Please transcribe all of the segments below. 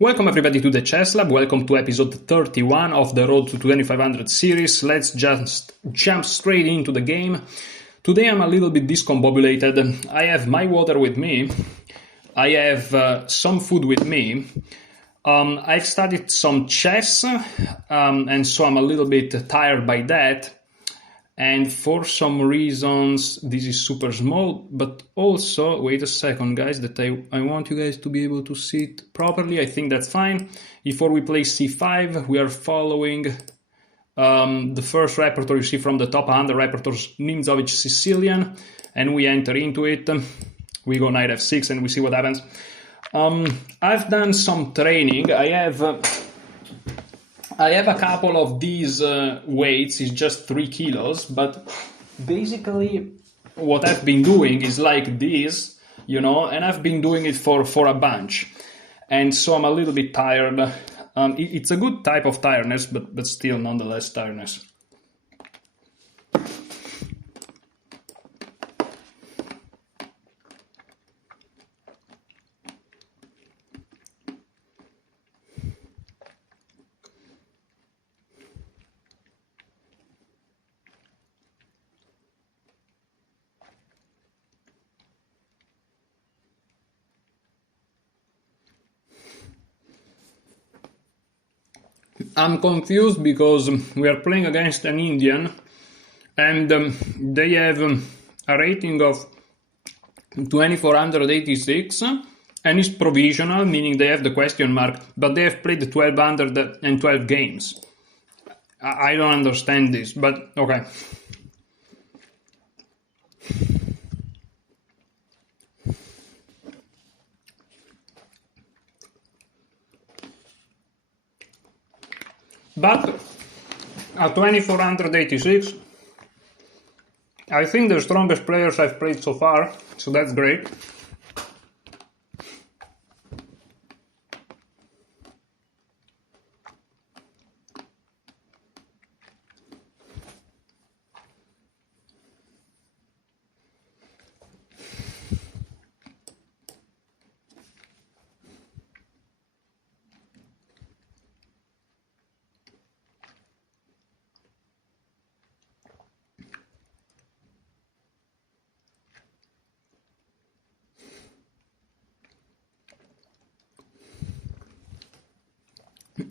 Welcome everybody to the Chess Lab, welcome to episode 31 of the Road to 2500 series. Let's just jump straight into the game. Today I'm a little bit discombobulated. I have my water with me, I have some food with me, I've studied some chess, and so I'm a little bit tired by that. And for some reasons, this is super small, but also, wait a second, guys, that I want you guys to be able to see it properly. I think that's fine. Before we play c5, we are following the first repertoire you see from the top 100 repertoires, Nimzowitsch Sicilian, and we enter into it. We go knight f6 and we see what happens. I've done some training. I have a couple of these weights, it's just 3 kilos, but basically what I've been doing is like this, you know, and I've been doing it for a bunch. And so I'm a little bit tired. It's a good type of tiredness, but still nonetheless tiredness. I'm confused because we are playing against an Indian and they have a rating of 2486 and it's provisional, meaning they have the question mark, but they have played 1212 games. I don't understand this, but okay. But at 2486, I think the strongest players I've played so far, so that's great.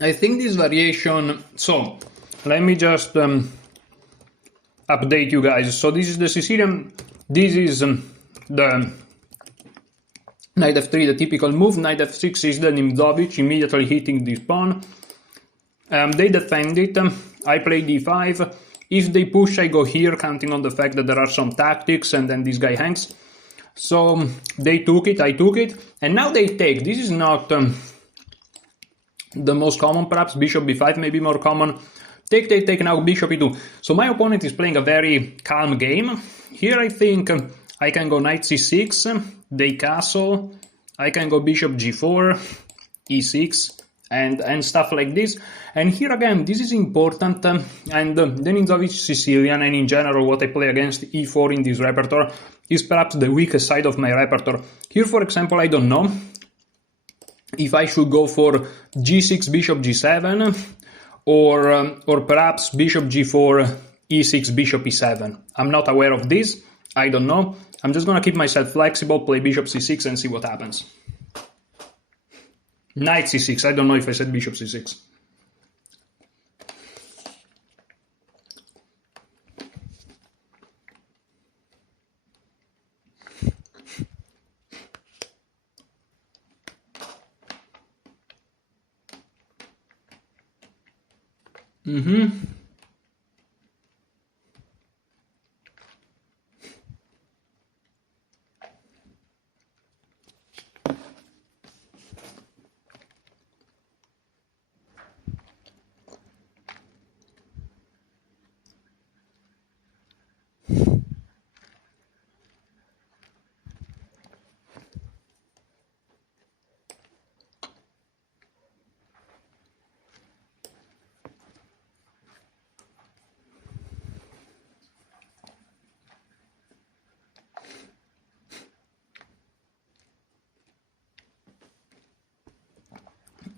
I think this variation, so let me just update you guys. So this is the Sicilian, this is the knight f3, the typical move, knight f6 is the Nimzowitsch, immediately hitting this pawn. They defend it, I play d5, if they push I go here, counting on the fact that there are some tactics and then this guy hangs. So they took it, I took it, and now they take. This is not the most common, perhaps bishop b5 may be more common. Take, now bishop e2. So my opponent is playing a very calm game. Here I think I can go knight c6, they castle, I can go bishop g4, e6, and stuff like this. And here again, this is important, and the Nimzowitsch Sicilian, and in general what I play against e4 in this repertoire, is perhaps the weakest side of my repertoire. Here, for example, I don't know if I should go for g6, bishop g7, or perhaps bishop g4, e6, bishop e7. I'm not aware of this, I don't know. I'm just gonna keep myself flexible, play bishop c6 and see what happens. Knight c6, I don't know if I said bishop c6.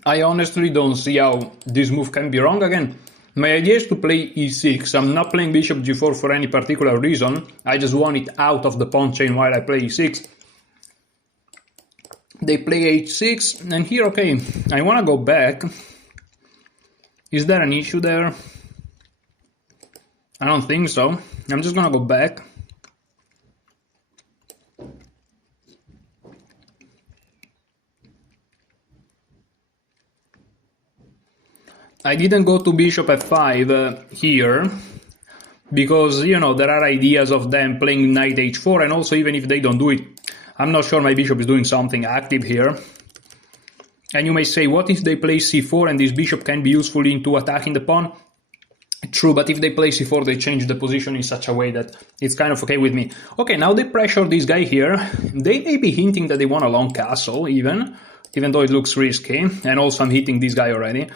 I honestly don't see how this move can be wrong. Again, my idea is to play e6. I'm not playing bishop g4 for any particular reason. I just want it out of the pawn chain while I play e6. They play h6, and here, okay, I want to go back. Is there an issue there? I don't think so. I'm just gonna go back. I didn't go to bishop f5 here, because, you know, there are ideas of them playing knight h4, and also even if they don't do it, I'm not sure my bishop is doing something active here. And you may say, what if they play c4 and this bishop can be useful into attacking the pawn? True, but if they play c4, they change the position in such a way that it's kind of okay with me. Okay, now they pressure this guy here. They may be hinting that they want a long castle, even though it looks risky. And also I'm hitting this guy already.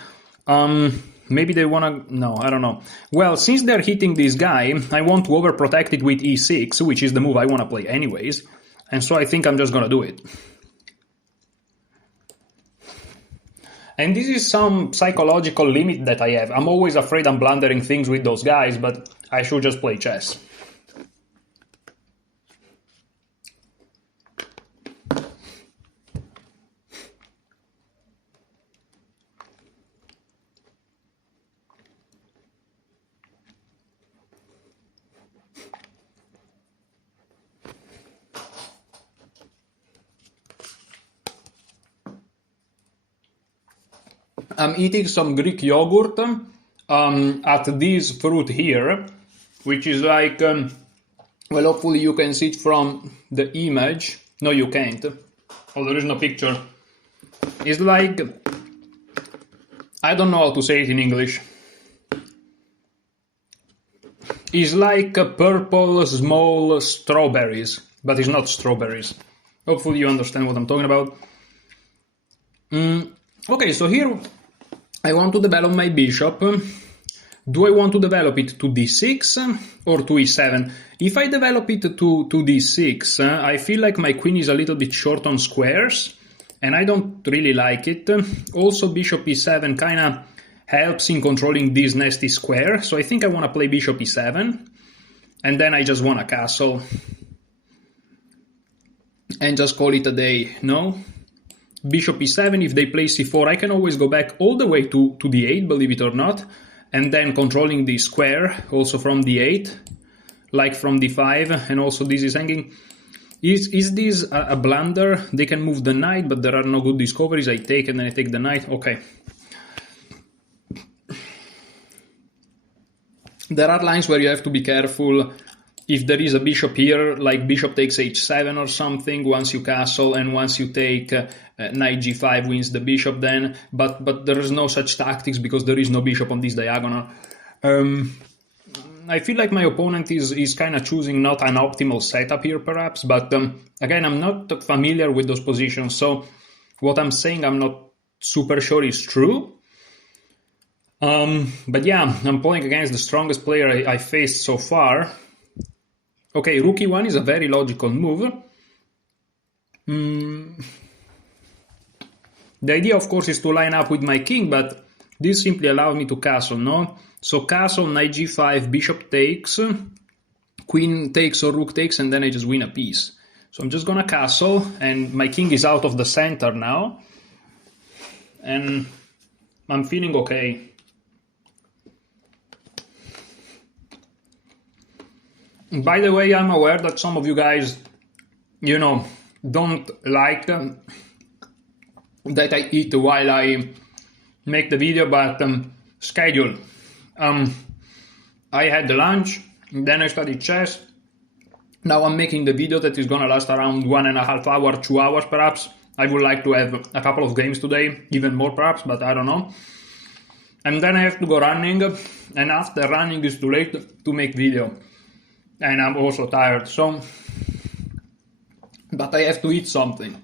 Maybe they want to... No, I don't know. Well, since they're hitting this guy, I want to overprotect it with e6, which is the move I want to play anyways. And so I think I'm just going to do it. And this is some psychological limit that I have. I'm always afraid I'm blundering things with those guys, but I should just play chess. I'm eating some Greek yogurt at this fruit here, which is like, well, hopefully you can see it from the image. No, you can't. Oh, there is no picture. It's like, I don't know how to say it in English. It's like purple small strawberries, but it's not strawberries. Hopefully you understand what I'm talking about. Okay, so here I want to develop my bishop. Do I want to develop it to d6 or to e7? If I develop it to d6, I feel like my queen is a little bit short on squares, and I don't really like it. Also, bishop e7 kind of helps in controlling this nasty square, so I think I want to play bishop e7, and then I just want a castle, and just call it a day, no? Bishop e7, if they play c4, I can always go back all the way to d8, believe it or not, and then controlling the square, also from d8, like from d5, and also this is hanging. Is this a blunder? They can move the knight, but there are no good discoveries. I take and then I take the knight. Okay. There are lines where you have to be careful. If there is a bishop here, like bishop takes h7 or something, once you castle, and once you take knight g5 wins the bishop then, but there is no such tactics because there is no bishop on this diagonal. I feel like my opponent is kind of choosing not an optimal setup here perhaps, but again, I'm not familiar with those positions, so what I'm saying I'm not super sure is true. But yeah, I'm playing against the strongest player I faced so far. Okay, rook e1 is a very logical move. The idea, of course, is to line up with my king, but this simply allows me to castle, no? So castle, knight g5, bishop takes, queen takes or rook takes, and then I just win a piece. So I'm just gonna castle, and my king is out of the center now. And I'm feeling okay. By the way, I'm aware that some of you guys, you know, don't like that I eat while I make the video, but schedule. I had the lunch, then I studied chess. Now I'm making the video that is gonna last around 1.5 hours, 2 hours perhaps. I would like to have a couple of games today, even more perhaps, but I don't know. And then I have to go running, and after running it's too late to make video. And I'm also tired, so... But I have to eat something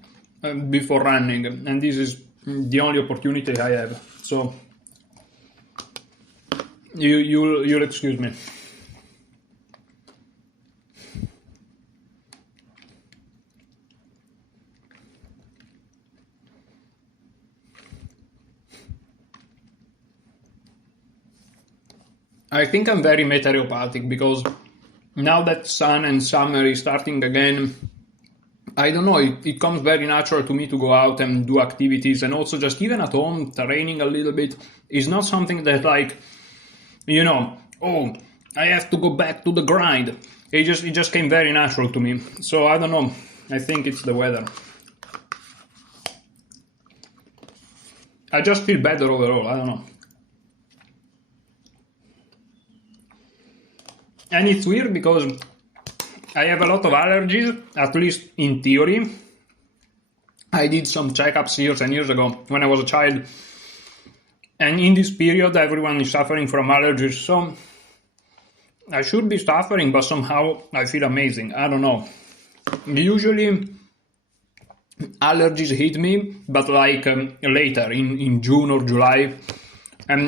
before running, and this is the only opportunity I have. So you'll excuse me. I think I'm very meteoropathic because now that sun and summer is starting again, I don't know, it comes very natural to me to go out and do activities, and also just even at home, training a little bit is not something that like, you know, oh, I have to go back to the grind. It just came very natural to me. So I don't know, I think it's the weather. I just feel better overall, I don't know. And it's weird because I have a lot of allergies, at least in theory. I did some checkups years and years ago when I was a child. And in this period, everyone is suffering from allergies. So I should be suffering, but somehow I feel amazing. I don't know. Usually allergies hit me, but like later in June or July. But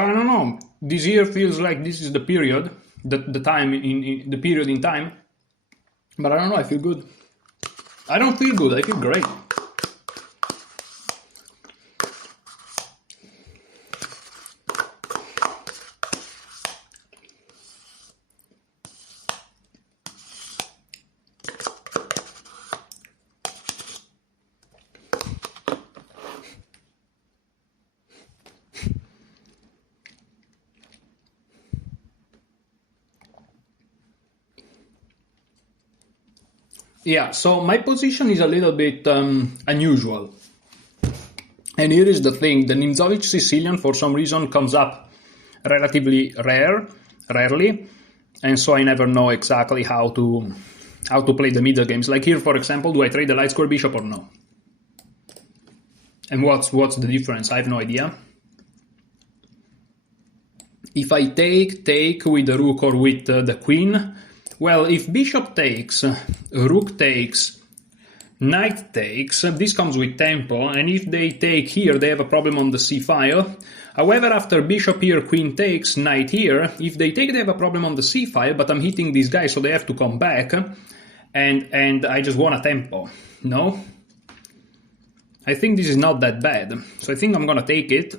I don't know. This year feels like this is the period, the time in the period in time. But I don't know. I feel good. I don't feel good. I feel great. Yeah, so my position is a little bit unusual. And here is the thing, the Nimzowitsch Sicilian for some reason comes up relatively rarely, and so I never know exactly how to play the middle games. Like here, for example, do I trade the light square bishop or no? And what's the difference? I have no idea. If I take with the rook or with the queen, well, if bishop takes, rook takes, knight takes, this comes with tempo, and if they take here, they have a problem on the c file. However, after bishop here, queen takes, knight here, if they take, they have a problem on the c file, but I'm hitting these guys, so they have to come back, and I just won a tempo. No? I think this is not that bad, so I think I'm gonna take it.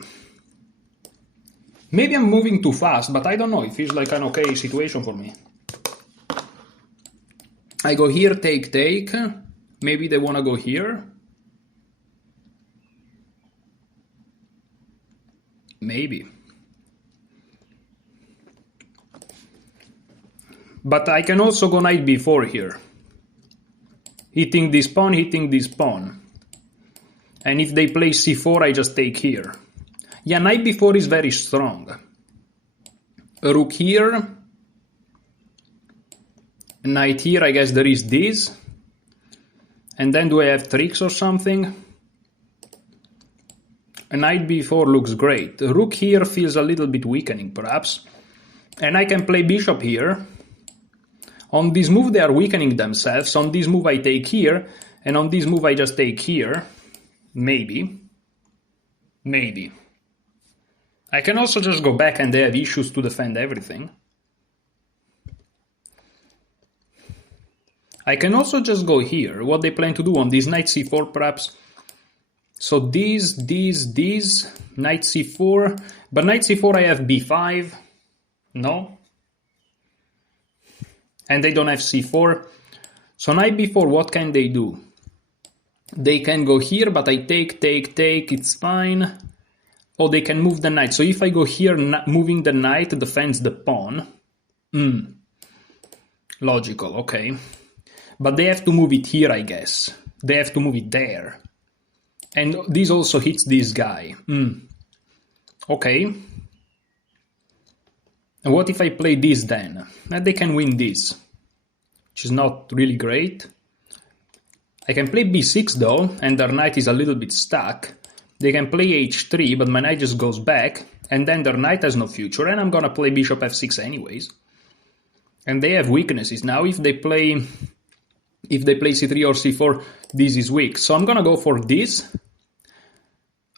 Maybe I'm moving too fast, but I don't know, it feels like an okay situation for me. I go here, take. Maybe they want to go here. Maybe. But I can also go knight b4 here. Hitting this pawn. And if they play c4, I just take here. Yeah, knight b4 is very strong. Rook here. Knight here, I guess there is this. And then do I have tricks or something? A knight b4 looks great. Rook here feels a little bit weakening, perhaps. And I can play bishop here. On this move they are weakening themselves. On this move I take here. And on this move I just take here. Maybe. I can also just go back and they have issues to defend everything. I can also just go here, what they plan to do on this knight c4 perhaps. So these, knight c4, but knight c4 I have b5, no? And they don't have c4. So knight b4, what can they do? They can go here, but I take, it's fine. Or they can move the knight. So if I go here, moving the knight defends the pawn. Logical, okay. But they have to move it here, I guess. They have to move it there. And this also hits this guy. Okay. And what if I play this then? They can win this, which is not really great. I can play b6 though, and their knight is a little bit stuck. They can play h3, but my knight just goes back, and then their knight has no future, and I'm gonna play bishop f6 anyways. And they have weaknesses. Now if they play c3 or c4, this is weak. So I'm gonna go for this.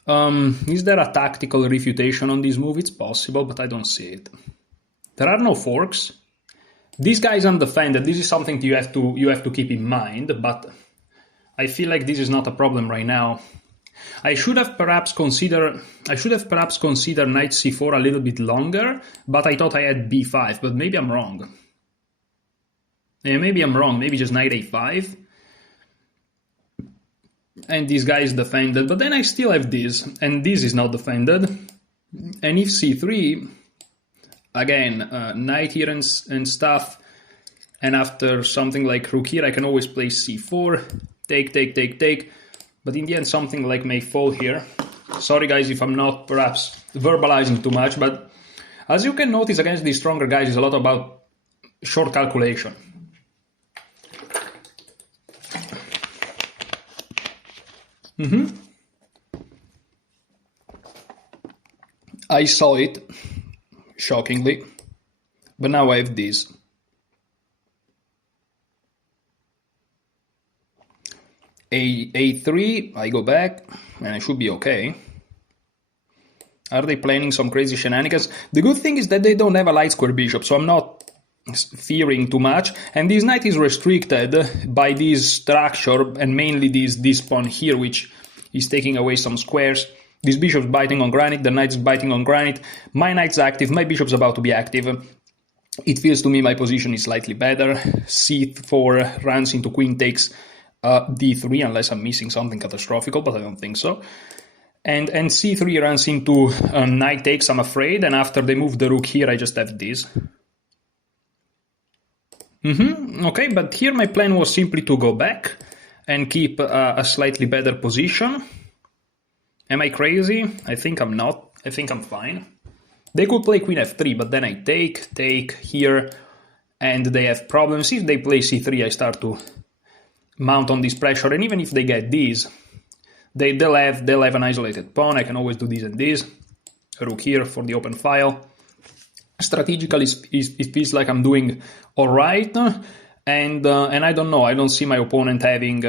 Is there a tactical refutation on this move? It's possible, but I don't see it. There are no forks. This guy is undefended. This is something you have to keep in mind, but I feel like this is not a problem right now. I should have perhaps considered knight c4 a little bit longer, but I thought I had b5, but maybe I'm wrong. Yeah, maybe I'm wrong, maybe just knight a5. And this guy is defended, but then I still have this, and this is not defended. And if c3, again, knight here and stuff, and after something like rook here, I can always play c4, take. But in the end, something like may fall here. Sorry guys if I'm not perhaps verbalizing too much, but as you can notice against these stronger guys, it's a lot about short calculation. I saw it, shockingly, but now I have this. A3, I go back, and I should be okay. Are they planning some crazy shenanigans? The good thing is that they don't have a light square bishop, so I'm not fearing too much. And this knight is restricted by this structure, and mainly this pawn here, which is taking away some squares. This bishop's biting on granite, the knight is biting on granite. My knight's active, my bishop's about to be active. It feels to me my position is slightly better. c4 runs into queen takes d3, unless I'm missing something catastrophical, but I don't think so. And c3 runs into knight takes, I'm afraid, and after they move the rook here, I just have this. Okay, but here my plan was simply to go back and keep a slightly better position. Am I crazy? I think I'm not. I think I'm fine. They could play queen f3, but then I take here, and they have problems. If they play c3, I start to mount on this pressure, and even if they get these, they'll have an isolated pawn. I can always do this and this. A rook here for the open file. Strategically, it feels like I'm doing all right, and I don't know. I don't see my opponent having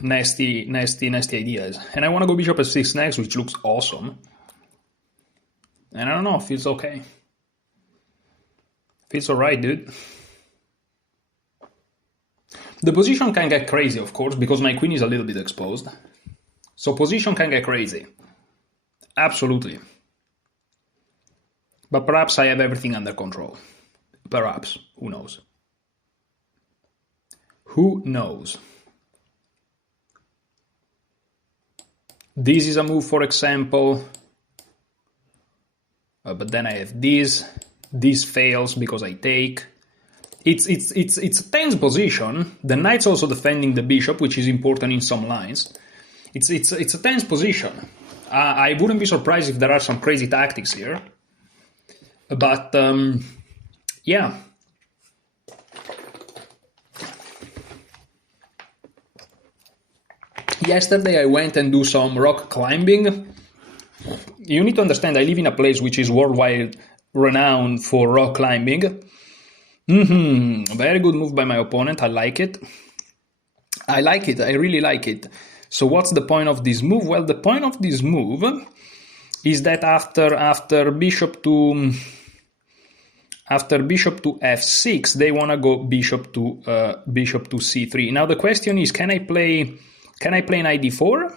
nasty ideas. And I want to go bishop f6 next, which looks awesome. And I don't know, feels okay. Feels all right, dude. The position can get crazy, of course, because my queen is a little bit exposed. So position can get crazy. Absolutely. But perhaps I have everything under control. Perhaps. Who knows? Who knows? This is a move, for example. But then I have this. This fails because I take. It's a tense position. The knight's also defending the bishop, which is important in some lines. It's a tense position. I wouldn't be surprised if there are some crazy tactics here. But yeah. Yesterday I went and do some rock climbing. You need to understand, I live in a place which is worldwide renowned for rock climbing. Very good move by my opponent. I like it. I really like it. So what's the point of this move? Well, the point of this move is that after bishop to f6, they want to go bishop to c3. Now the question is, can I play knight d4?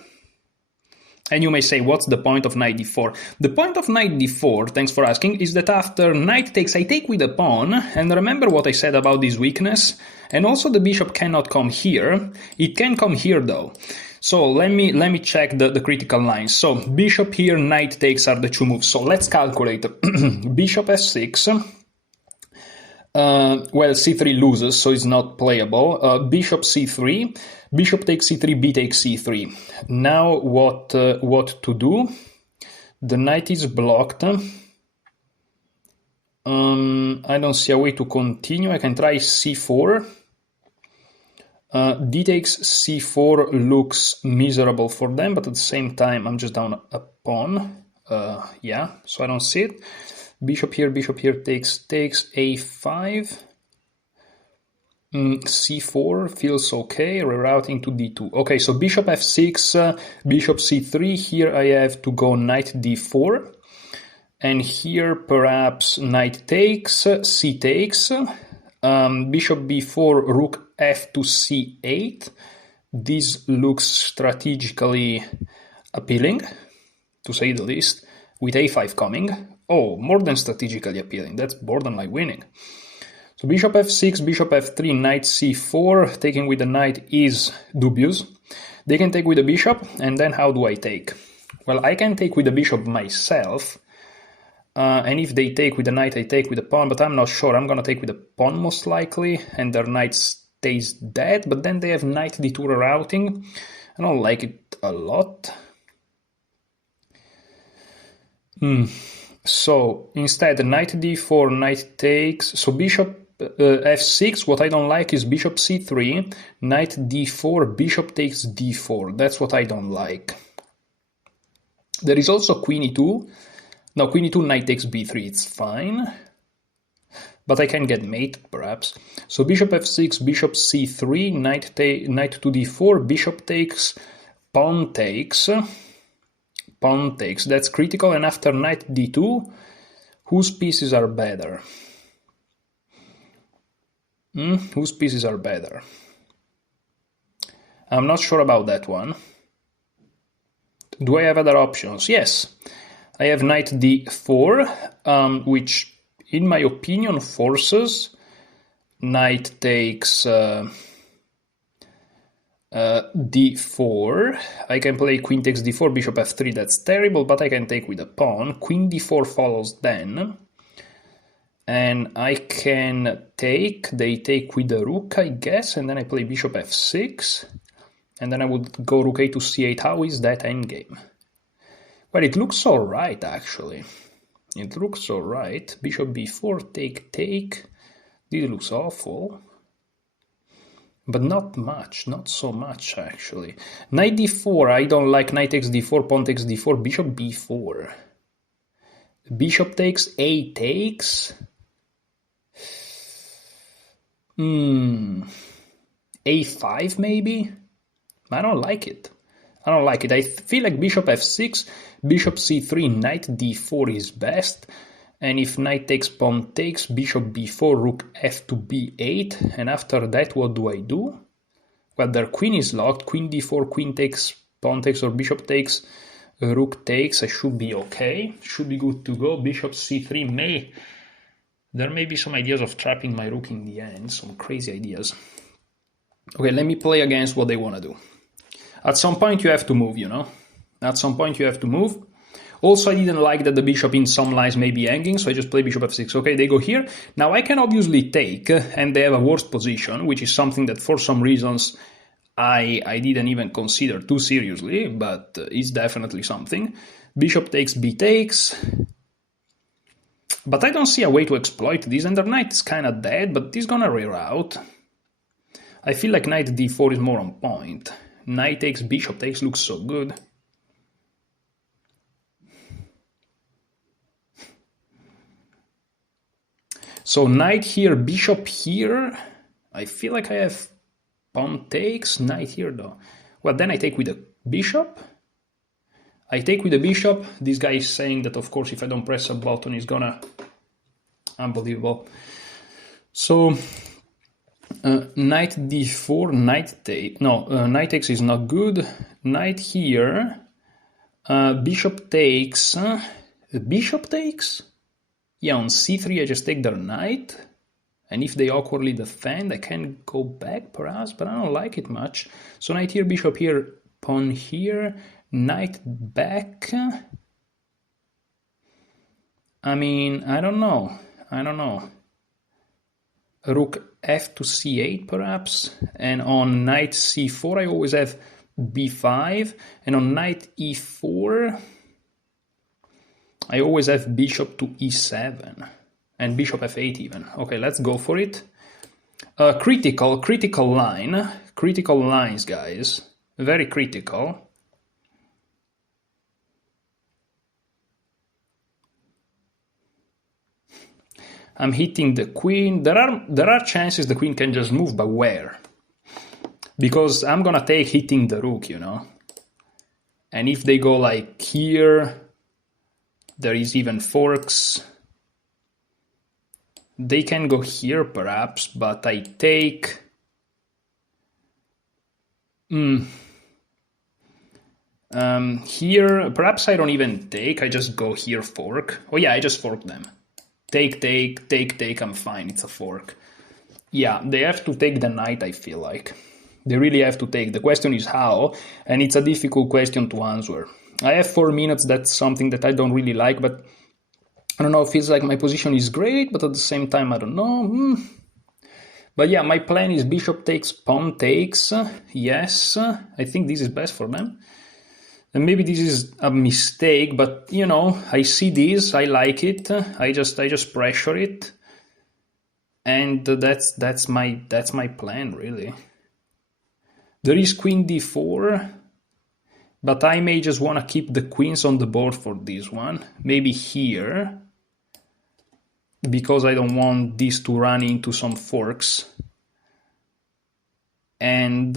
And you may say, what's the point of knight d4? The point of knight d4, thanks for asking, is that after knight takes, I take with a pawn, and remember what I said about this weakness? And also the bishop cannot come here. It can come here though. So let me check the critical lines. So bishop here, knight takes are the two moves. So let's calculate. Bishop f6. Well, c3 loses, so it's not playable. Bishop c3. Bishop takes c3, b takes c3. Now what to do? The knight is blocked. I don't see a way to continue. I can try c4. D takes c4 looks miserable for them, but at the same time I'm just down a pawn. Yeah, so I don't see it. Bishop here takes a5. C4 feels okay, rerouting to d2. Okay, so bishop f6, bishop c3. Here I have to go knight d4. And here perhaps knight takes, c takes. Bishop b4, rook f to c8. This looks strategically appealing, to say the least, with a5 coming. Oh, more than strategically appealing, that's borderline winning. So bishop f6, bishop f3, knight c4, taking with the knight is dubious. They can take with the bishop, and then how do I take? Well, I can take with the bishop myself, and if they take with the knight, I take with the pawn, but I'm not sure. I'm gonna take with the pawn most likely, and their knight stays dead, but then they have knight d2 rerouting. I don't like it a lot. So instead, knight d4, knight takes, so bishop f6, what I don't like is bishop c3, knight d4, bishop takes d4. That's what I don't like. There is also queen e2. No, queen e2, knight takes b3, it's fine. But I can get mated, perhaps. So bishop f6, bishop c3, knight to d4, bishop takes, pawn takes. Pawn takes, that's critical, and after knight d2, whose pieces are better? Whose pieces are better? I'm not sure about that one. Do I have other options? Yes. I have knight d4, which, in my opinion, forces knight takes d4. I can play queen takes d4, bishop f3, that's terrible, but I can take with a pawn. Queen d4 follows then. And I can take, they take with the rook, I guess, and then I play bishop f6. And then I would go rook a to c8. How is that endgame? Well, it looks alright, actually. It looks alright. Bishop b4, take. This looks awful. But not much, not so much, actually. Knight d4, I don't like knight takes d4, pawn takes d4, bishop b4. Bishop takes, a takes. A5 maybe? I don't like it. I feel like bishop f6, bishop c3, knight d4 is best. And if knight takes, pawn takes, bishop b4, rook f to b8. And after that, what do I do? Well, their queen is locked. Queen d4, queen takes, pawn takes, or bishop takes, rook takes. I should be okay. Should be good to go. Bishop c3 there may be some ideas of trapping my rook in the end. Some crazy ideas. Okay, let me play against what they want to do. At some point, you have to move, you know? At some point, you have to move. Also, I didn't like that the bishop in some lines may be hanging, so I just play bishop f6. Okay, they go here. Now, I can obviously take, and they have a worse position, which is something that for some reasons I didn't even consider too seriously, but it's definitely something. Bishop takes, b takes. But I don't see a way to exploit this, and their knight is kind of dead, but he's gonna reroute. I feel like knight d4 is more on point. Knight takes, bishop takes looks so good. So knight here, bishop here. I feel like I have pawn takes, knight here though. Well, then I take with the bishop. I take with the bishop. This guy is saying that, of course, if I don't press a button, he's gonna... Unbelievable. So, knight d4, knight take... No, knight takes is not good. Knight here. Bishop takes... Bishop takes? Yeah, on c3 I just take their knight. And if they awkwardly defend, I can go back perhaps, but I don't like it much. So knight here, bishop here, pawn here... Knight back. I mean, I don't know. Rook f to c8 perhaps. And on knight c4 I always have b5. And on knight e4 I always have bishop to e7. And bishop f8 even. Okay, let's go for it. Critical line. Critical lines, guys. Very critical. I'm hitting the queen. There are chances the queen can just move, but where? Because I'm gonna take hitting the rook, you know. And if they go like here, there is even forks. They can go here perhaps, but I take... Here, perhaps I don't even take, I just go here, fork. Oh yeah, I just fork them. Take, I'm fine, it's a fork. Yeah, they have to take the knight, I feel like. They really have to take. The question is how, and it's a difficult question to answer. I have 4 minutes, that's something that I don't really like, but I don't know, it feels like my position is great, but at the same time, I don't know. But yeah, my plan is bishop takes, pawn takes. Yes, I think this is best for them. And maybe this is a mistake, but you know, I see this, I like it. I just pressure it, and that's my plan really. There is queen d4, but I may just want to keep the queens on the board for this one. Maybe here, because I don't want this to run into some forks. And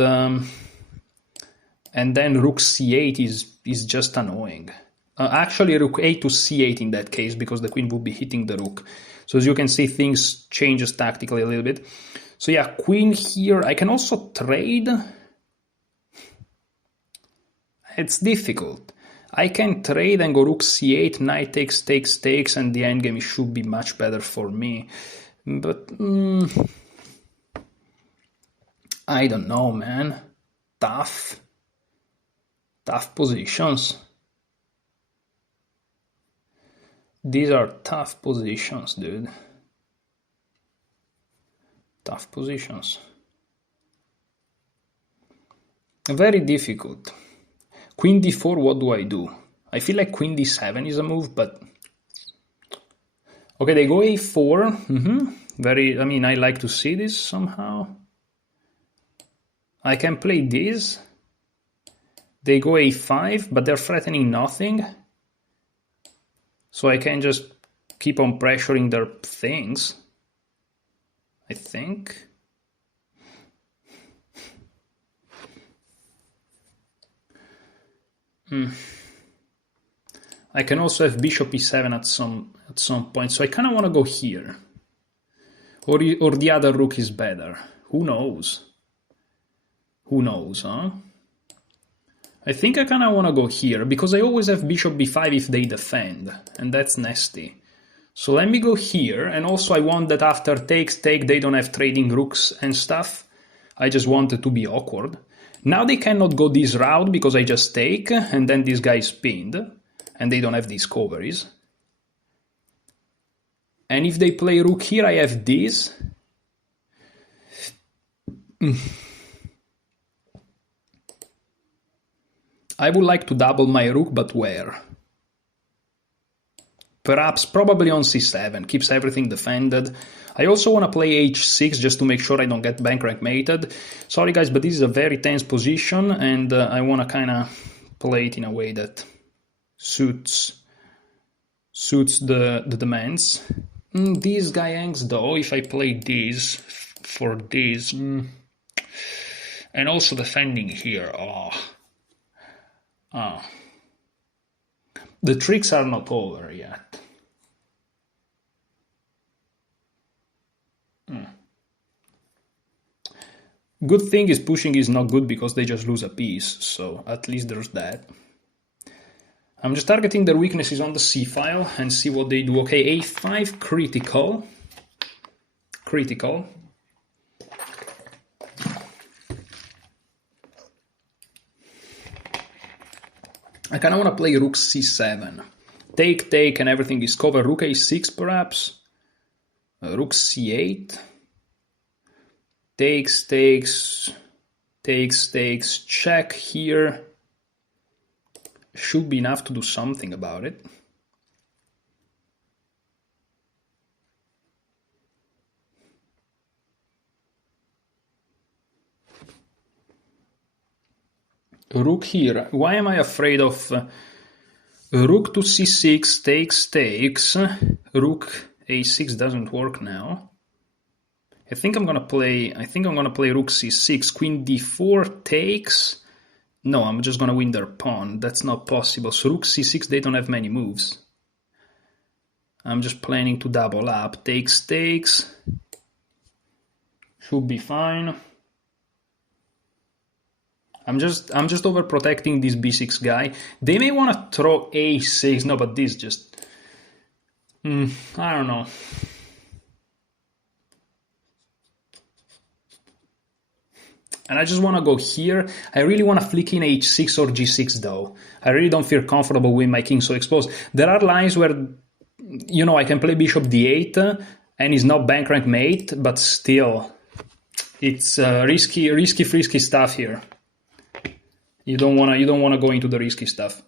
then rook c8 is just annoying. Actually, rook a to c8 in that case, because the queen would be hitting the rook. So as you can see, things changes tactically a little bit. So yeah, queen here. I can also trade. It's difficult. I can trade and go rook c8, knight takes, and the endgame should be much better for me. But I don't know, man. Tough positions. These are tough positions, dude. Tough positions. Very difficult. Queen d4, what do I do? I feel like queen d7 is a move, but... Okay, they go a4. Very, I mean, I like to see this somehow. I can play this. They go a5, but they're threatening nothing. So I can just keep on pressuring their things, I think. I can also have bishop e7 at some point, so I kind of want to go here. Or the other rook is better. Who knows? Who knows, huh? I think I kind of want to go here, because I always have bishop b5 if they defend, and that's nasty. So let me go here, and also I want that after takes, take, they don't have trading rooks and stuff. I just want it to be awkward. Now they cannot go this route because I just take, and then this guy is pinned, and they don't have discoveries. And if they play rook here, I have this. I would like to double my rook, but where? Perhaps, probably on c7, keeps everything defended. I also want to play h6 just to make sure I don't get bankrank mated. Sorry guys, but this is a very tense position, and I want to kind of play it in a way that suits the demands. This guy hangs though, if I play this for this. And also defending here, the tricks are not over yet. Good thing is pushing is not good because they just lose a piece, so at least there's that. I'm just targeting their weaknesses on the c-file and see what they do. Okay, a5 critical. Critical. I kind of want to play rook c7. Take, take, and everything is covered. Rook a6 perhaps. Rook c8. Takes, takes, takes, takes, check here. Should be enough to do something about it. Rook here. Why am I afraid of rook to c6, takes, takes. Rook a6 doesn't work now. I think I'm gonna play rook c6, queen d4 takes. No, I'm just gonna win their pawn. That's not possible. So rook c6, they don't have many moves. I'm just planning to double up. Takes, takes. Should be fine. I'm just overprotecting this b6 guy. They may want to throw a6. No, but this just... I don't know. And I just want to go here. I really want to flick in h6 or g6 though. I really don't feel comfortable with my king so exposed. There are lines where, you know, I can play bishop d8 and it's not bank rank mate, but still, it's risky stuff here. You don't wanna go into the risky stuff.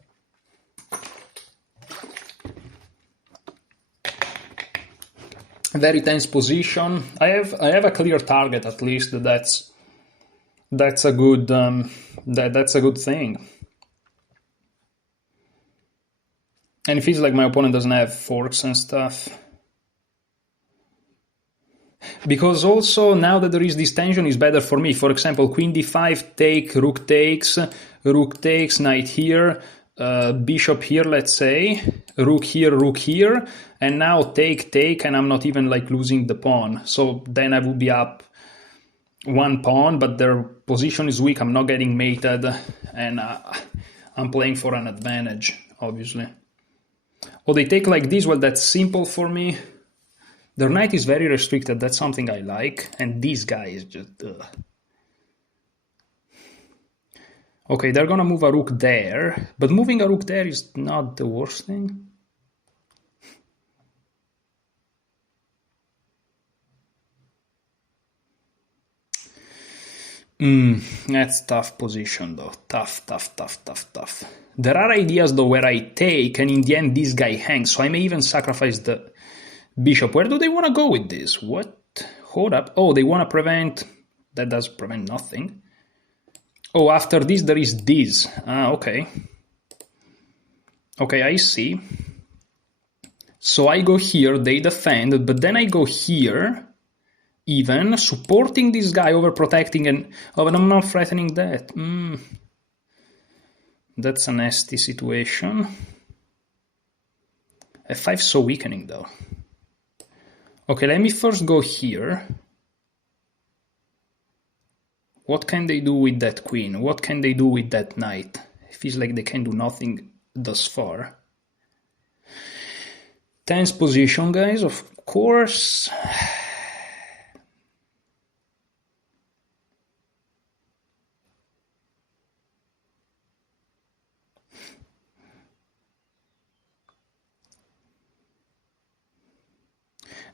Very tense position. I have a clear target at least. That's a good that's a good thing. And it feels like my opponent doesn't have forks and stuff. Because also now that there is this tension, is better for me. For example, queen d5 take, rook takes, knight here, bishop here, let's say, rook here, and now take, and I'm not even like losing the pawn. So then I would be up one pawn, but their position is weak. I'm not getting mated, and I'm playing for an advantage, obviously. Oh, they take like this. Well, that's simple for me. Their knight is very restricted. That's something I like. And this guy is just... Okay, they're gonna move a rook there. But moving a rook there is not the worst thing. That's tough position though. Tough. There are ideas though where I take and in the end this guy hangs. So I may even sacrifice the bishop. Where do they want to go with this? What? Hold up. Oh, they want to prevent... That does prevent nothing. Oh, after this there is this. Okay. Okay, I see. So I go here, they defend, but then I go here, even, supporting this guy, overprotecting, and... Oh, but I'm not threatening that. That's a nasty situation. F5 so weakening, though. Okay, let me first go here. What can they do with that queen? What can they do with that knight? It feels like they can do nothing thus far. Tense position, guys, of course.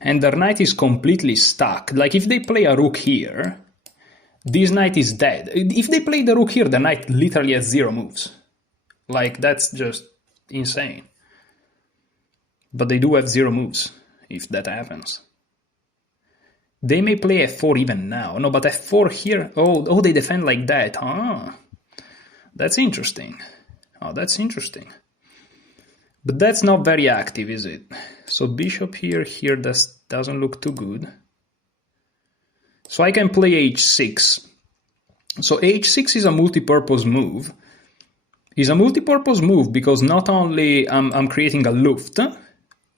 And their knight is completely stuck. Like, if they play a rook here, this knight is dead. If they play the rook here, the knight literally has 0 moves. Like, that's just insane. But they do have 0 moves, if that happens. They may play f4 even now. No, but f4 here... Oh, they defend like that. That's interesting. Oh, that's interesting. But that's not very active, is it? So bishop here doesn't look too good. So I can play h6. So h6 is a multi-purpose move. It's a multi-purpose move because not only I'm creating a Luft,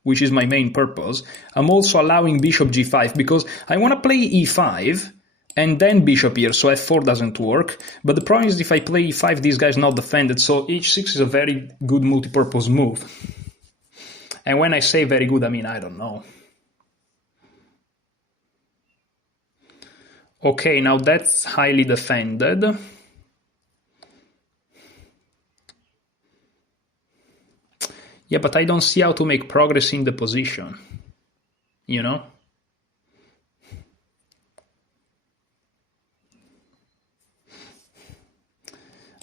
which is my main purpose, I'm also allowing bishop g5 because I want to play e5 and then bishop here, so f4 doesn't work. But the problem is if I play e5, this guy's not defended, so h6 is a very good multi-purpose move. And when I say very good, I mean, I don't know. Okay, now that's highly defended. Yeah, but I don't see how to make progress in the position, you know?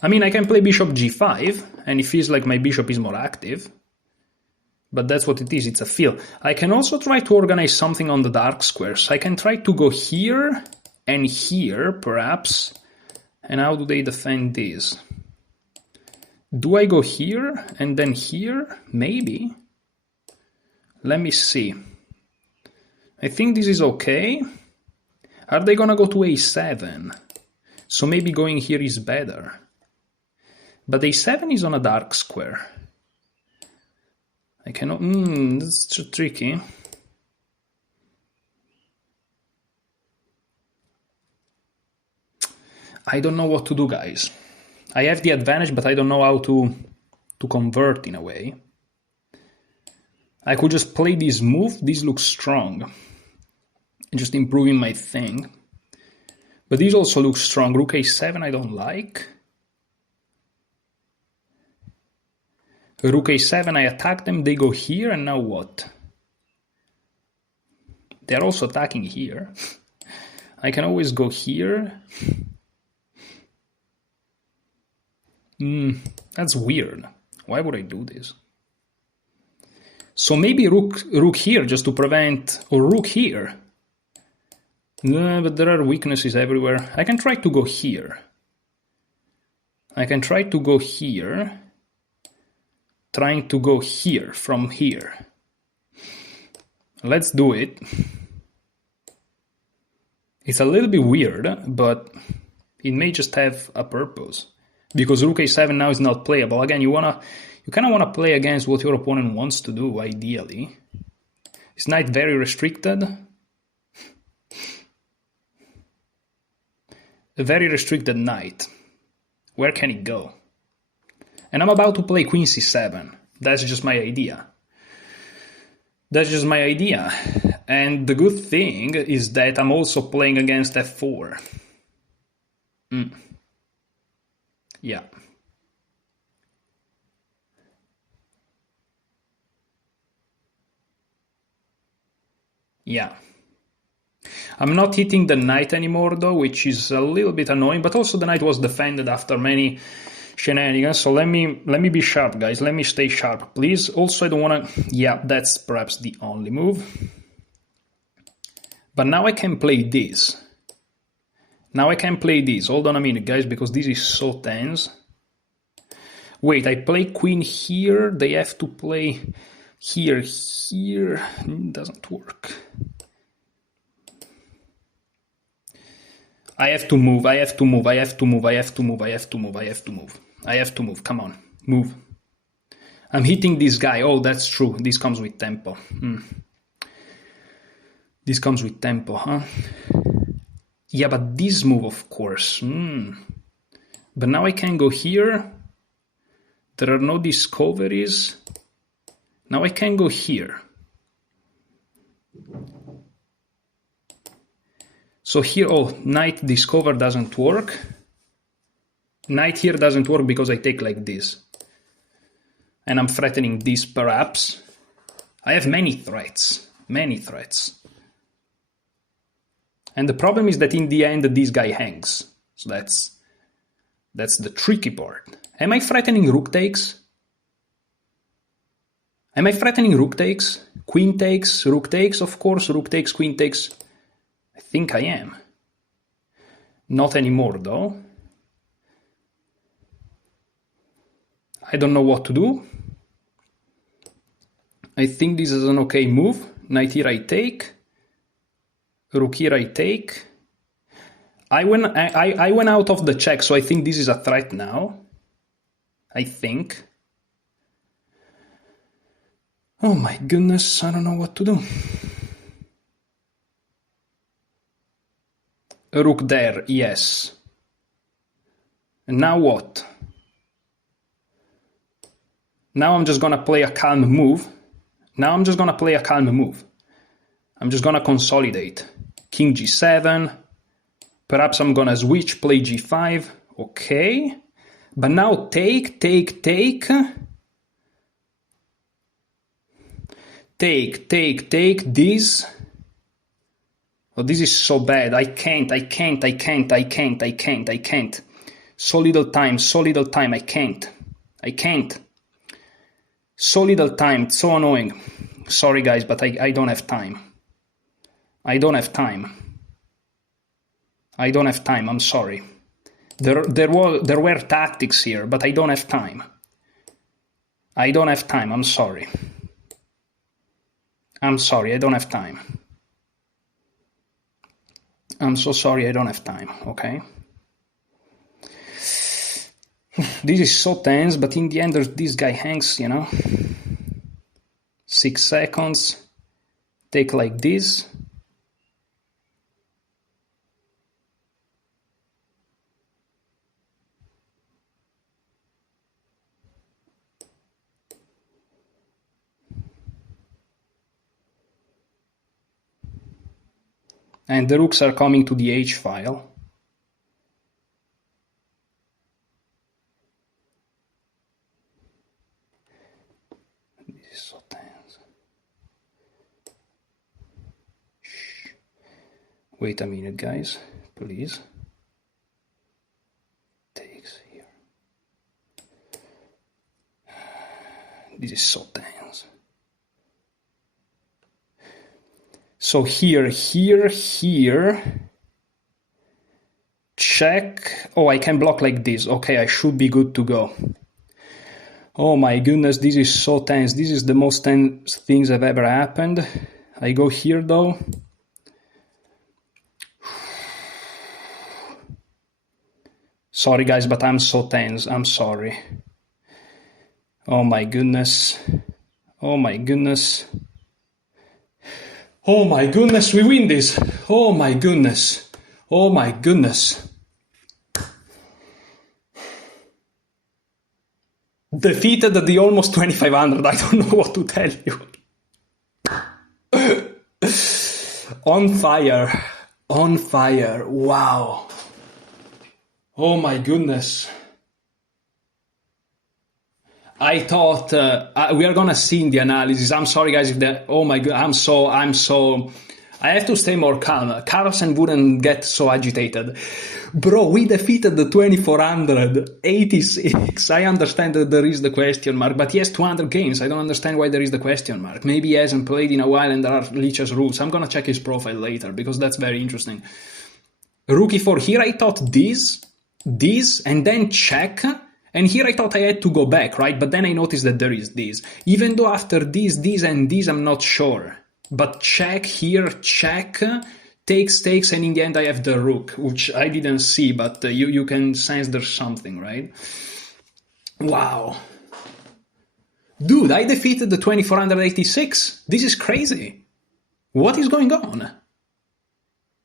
I mean, I can play bishop g5, and it feels like my bishop is more active. But that's what it is, it's a feel. I can also try to organize something on the dark squares. I can try to go here and here, perhaps. And how do they defend this? Do I go here and then here? Maybe. Let me see. I think this is okay. Are they gonna go to a7? So maybe going here is better. But a7 is on a dark square. I cannot... that's too tricky. I don't know what to do, guys. I have the advantage, but I don't know how to convert in a way. I could just play this move. This looks strong. Just improving my thing. But this also looks strong. Rook a7 I don't like. Rook a7, I attack them, they go here, and now what? They're also attacking here. I can always go here. That's weird. Why would I do this? So maybe rook here just to prevent, or rook here. No, but there are weaknesses everywhere. I can try to go here. I can try to go here. Trying to go here, from here. Let's do it. It's a little bit weird, but it may just have a purpose. Because rook a7 now is not playable. Again, you kind of want to play against what your opponent wants to do, ideally. Is knight very restricted? A very restricted knight. Where can it go? And I'm about to play queen c7. That's just my idea. That's just my idea. And the good thing is that I'm also playing against f4. Yeah. Yeah. I'm not hitting the knight anymore though, which is a little bit annoying, but also the knight was defended after many shenanigans, so let me be sharp, guys. Let me stay sharp, please. Also, I don't want to... Yeah, that's perhaps the only move. But now I can play this. Now I can play this. Hold on a minute, guys, because this is so tense. Wait, I play queen here. They have to play here. It doesn't work. I have to move. Come on, move. I'm hitting this guy. Oh, that's true. This comes with tempo. This comes with tempo, huh? Yeah, but this move, of course. But now I can go here. There are no discoveries. Now I can go here. So here, oh, knight discover doesn't work. Knight here doesn't work because I take like this. And I'm threatening this perhaps. I have many threats. And the problem is that in the end, this guy hangs. So that's the tricky part. Am I threatening rook takes? Queen takes, rook takes, of course. Rook takes, queen takes. I think I am. Not anymore, though. I don't know what to do. I think this is an okay move. Knight here I take. Rook here I take. I went out of the check, so I think this is a threat now. I think. Oh my goodness, I don't know what to do. Rook there, yes. And now what? Now I'm just gonna play a calm move. I'm just gonna consolidate. King g7. Perhaps I'm gonna switch, play g5. Okay. But now take. Take. This. Oh, this is so bad. I can't. So little time. I can't. So little time. It's so annoying. Sorry, guys, but I don't have time. I don't have time. I'm sorry. There were tactics here, but I don't have time. I'm sorry. I don't have time. I'm so sorry, I don't have time, okay? This is so tense, but in the end, this guy hangs, 6 seconds. Take like this. And the rooks are coming to the H file. This is so tense. Shh. Wait a minute, guys, please. Takes here. This is so tense. So here, check. Oh, I can block like this. Okay, I should be good to go. Oh my goodness, this is so tense. This is the most tense things that have ever happened. I go here though. Sorry guys, but I'm so tense. I'm sorry. Oh my goodness. Oh my goodness. Oh my goodness, we win this. Oh my goodness. Oh my goodness. Defeated at the almost 2500. I don't know what to tell you. On fire. On fire. Wow. Oh my goodness. I thought we are gonna see in the analysis. I'm sorry, guys. If that, oh my god, I'm so. I have to stay more calm. Carlsen wouldn't get so agitated. Bro, we defeated the 2486. I understand that there is the question mark, but he has 200 games. I don't understand why there is the question mark. Maybe he hasn't played in a while and there are Lich's rules. I'm gonna check his profile later because that's very interesting. Rookie 4. Here I thought this, and then check. And here I thought I had to go back, right? But then I noticed that there is this. Even though after this, and this, I'm not sure. But check here, check, takes, and in the end I have the rook, which I didn't see, but you can sense there's something, right? Wow. Dude, I defeated the 2486. This is crazy. What is going on?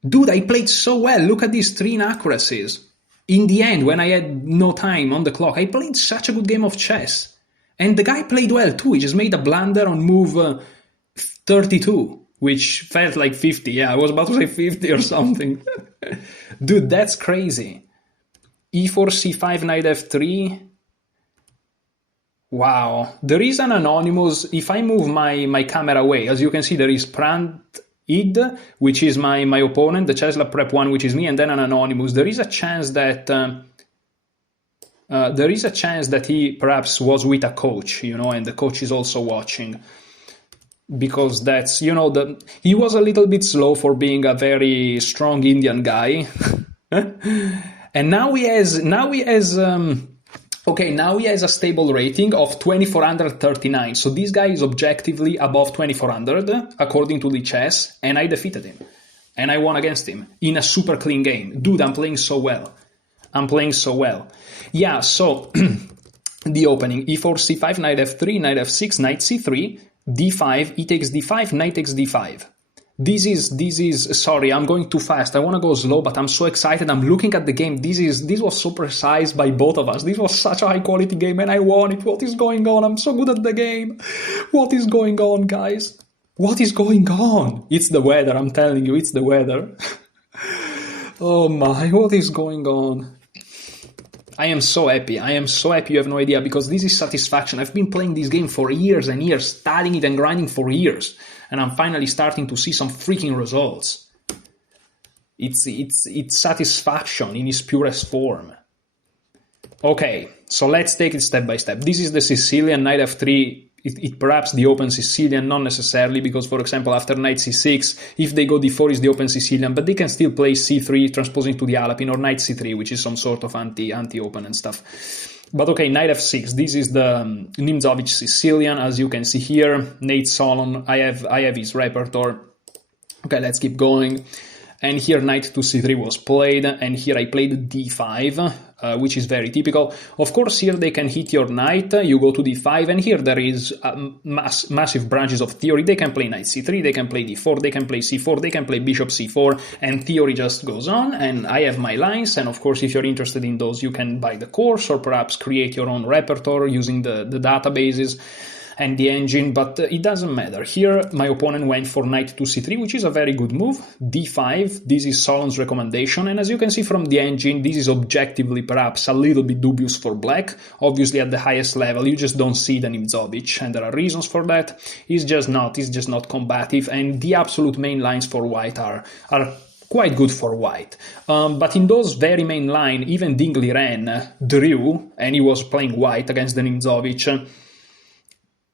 Dude, I played so well. Look at these 3 inaccuracies. In the end, when I had no time on the clock, I played such a good game of chess. And the guy played well too. He just made a blunder on move 32, which felt like 50. Yeah, I was about to say 50 or something. Dude, that's crazy. E4, C5, knight F3. Wow. There is an anonymous. If I move my camera away, as you can see, there is Prant Id, which is my opponent, the Chesla Prep 1, which is me, and then an anonymous. There is a chance that he perhaps was with a coach, and the coach is also watching, because that's he was a little bit slow for being a very strong Indian guy, and now he has a stable rating of 2439. So this guy is objectively above 2400, according to the chess, and I defeated him. And I won against him in a super clean game. Dude, I'm playing so well. Yeah, so the opening, e4, c5, knight f3, knight f6, knight c3, d5, e takes d5, knight takes d5. This is, sorry, I'm going too fast. I want to go slow, but I'm so excited. I'm looking at the game. This was so precise by both of us. This was such a high quality game and I won it. What is going on? I'm so good at the game. What is going on, guys? What is going on? It's the weather. I'm telling you, it's the weather. Oh my, what is going on? I am so happy. You have no idea, because this is satisfaction. I've been playing this game for years and years, studying it and grinding for years. And I'm finally starting to see some freaking results. It's satisfaction in its purest form. Okay, so let's take it step by step. This is the Sicilian, knight f3. It perhaps the open Sicilian, not necessarily, because, for example, after knight c6, if they go d4 is the open Sicilian, but they can still play c3, transposing to the Alapin, or knight c3, which is some sort of anti-open and stuff. But okay, knight f6. This is the Nimzovich Sicilian, as you can see here. Nate Solon. I have his repertoire. Okay, let's keep going. And here knight to c3 was played, and here I played d5, which is very typical. Of course, here they can hit your knight, you go to d5, and here there is massive branches of theory. They can play knight c3, they can play d4, they can play c4, they can play bishop c4, and theory just goes on, and I have my lines, and of course, if you're interested in those, you can buy the course, or perhaps create your own repertoire using the databases. and the engine, but it doesn't matter. Here, my opponent went for knight to c3, which is a very good move. d5, this is Solon's recommendation, and as you can see from the engine, this is objectively perhaps a little bit dubious for black. Obviously, at the highest level, you just don't see the Nimzovich, and there are reasons for that. It's just not combative, and the absolute main lines for white are quite good for white. But in those very main line, even Ding Liren drew, and he was playing white against the Nimzovich.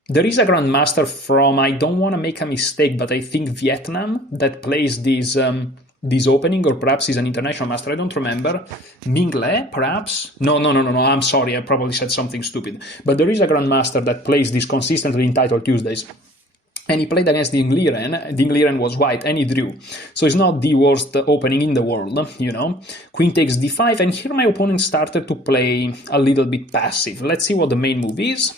There is a grandmaster from, I don't want to make a mistake, but I think Vietnam, that plays this opening, or perhaps he's an international master, I don't remember. Ming Le, perhaps? No, I'm sorry, I probably said something stupid. But there is a grandmaster that plays this consistently in Title Tuesdays. And he played against Ding Liren. Ding Liren was white, and he drew. So it's not the worst opening in the world, you know. Queen takes d5, and here my opponent started to play a little bit passive. Let's see what the main move is.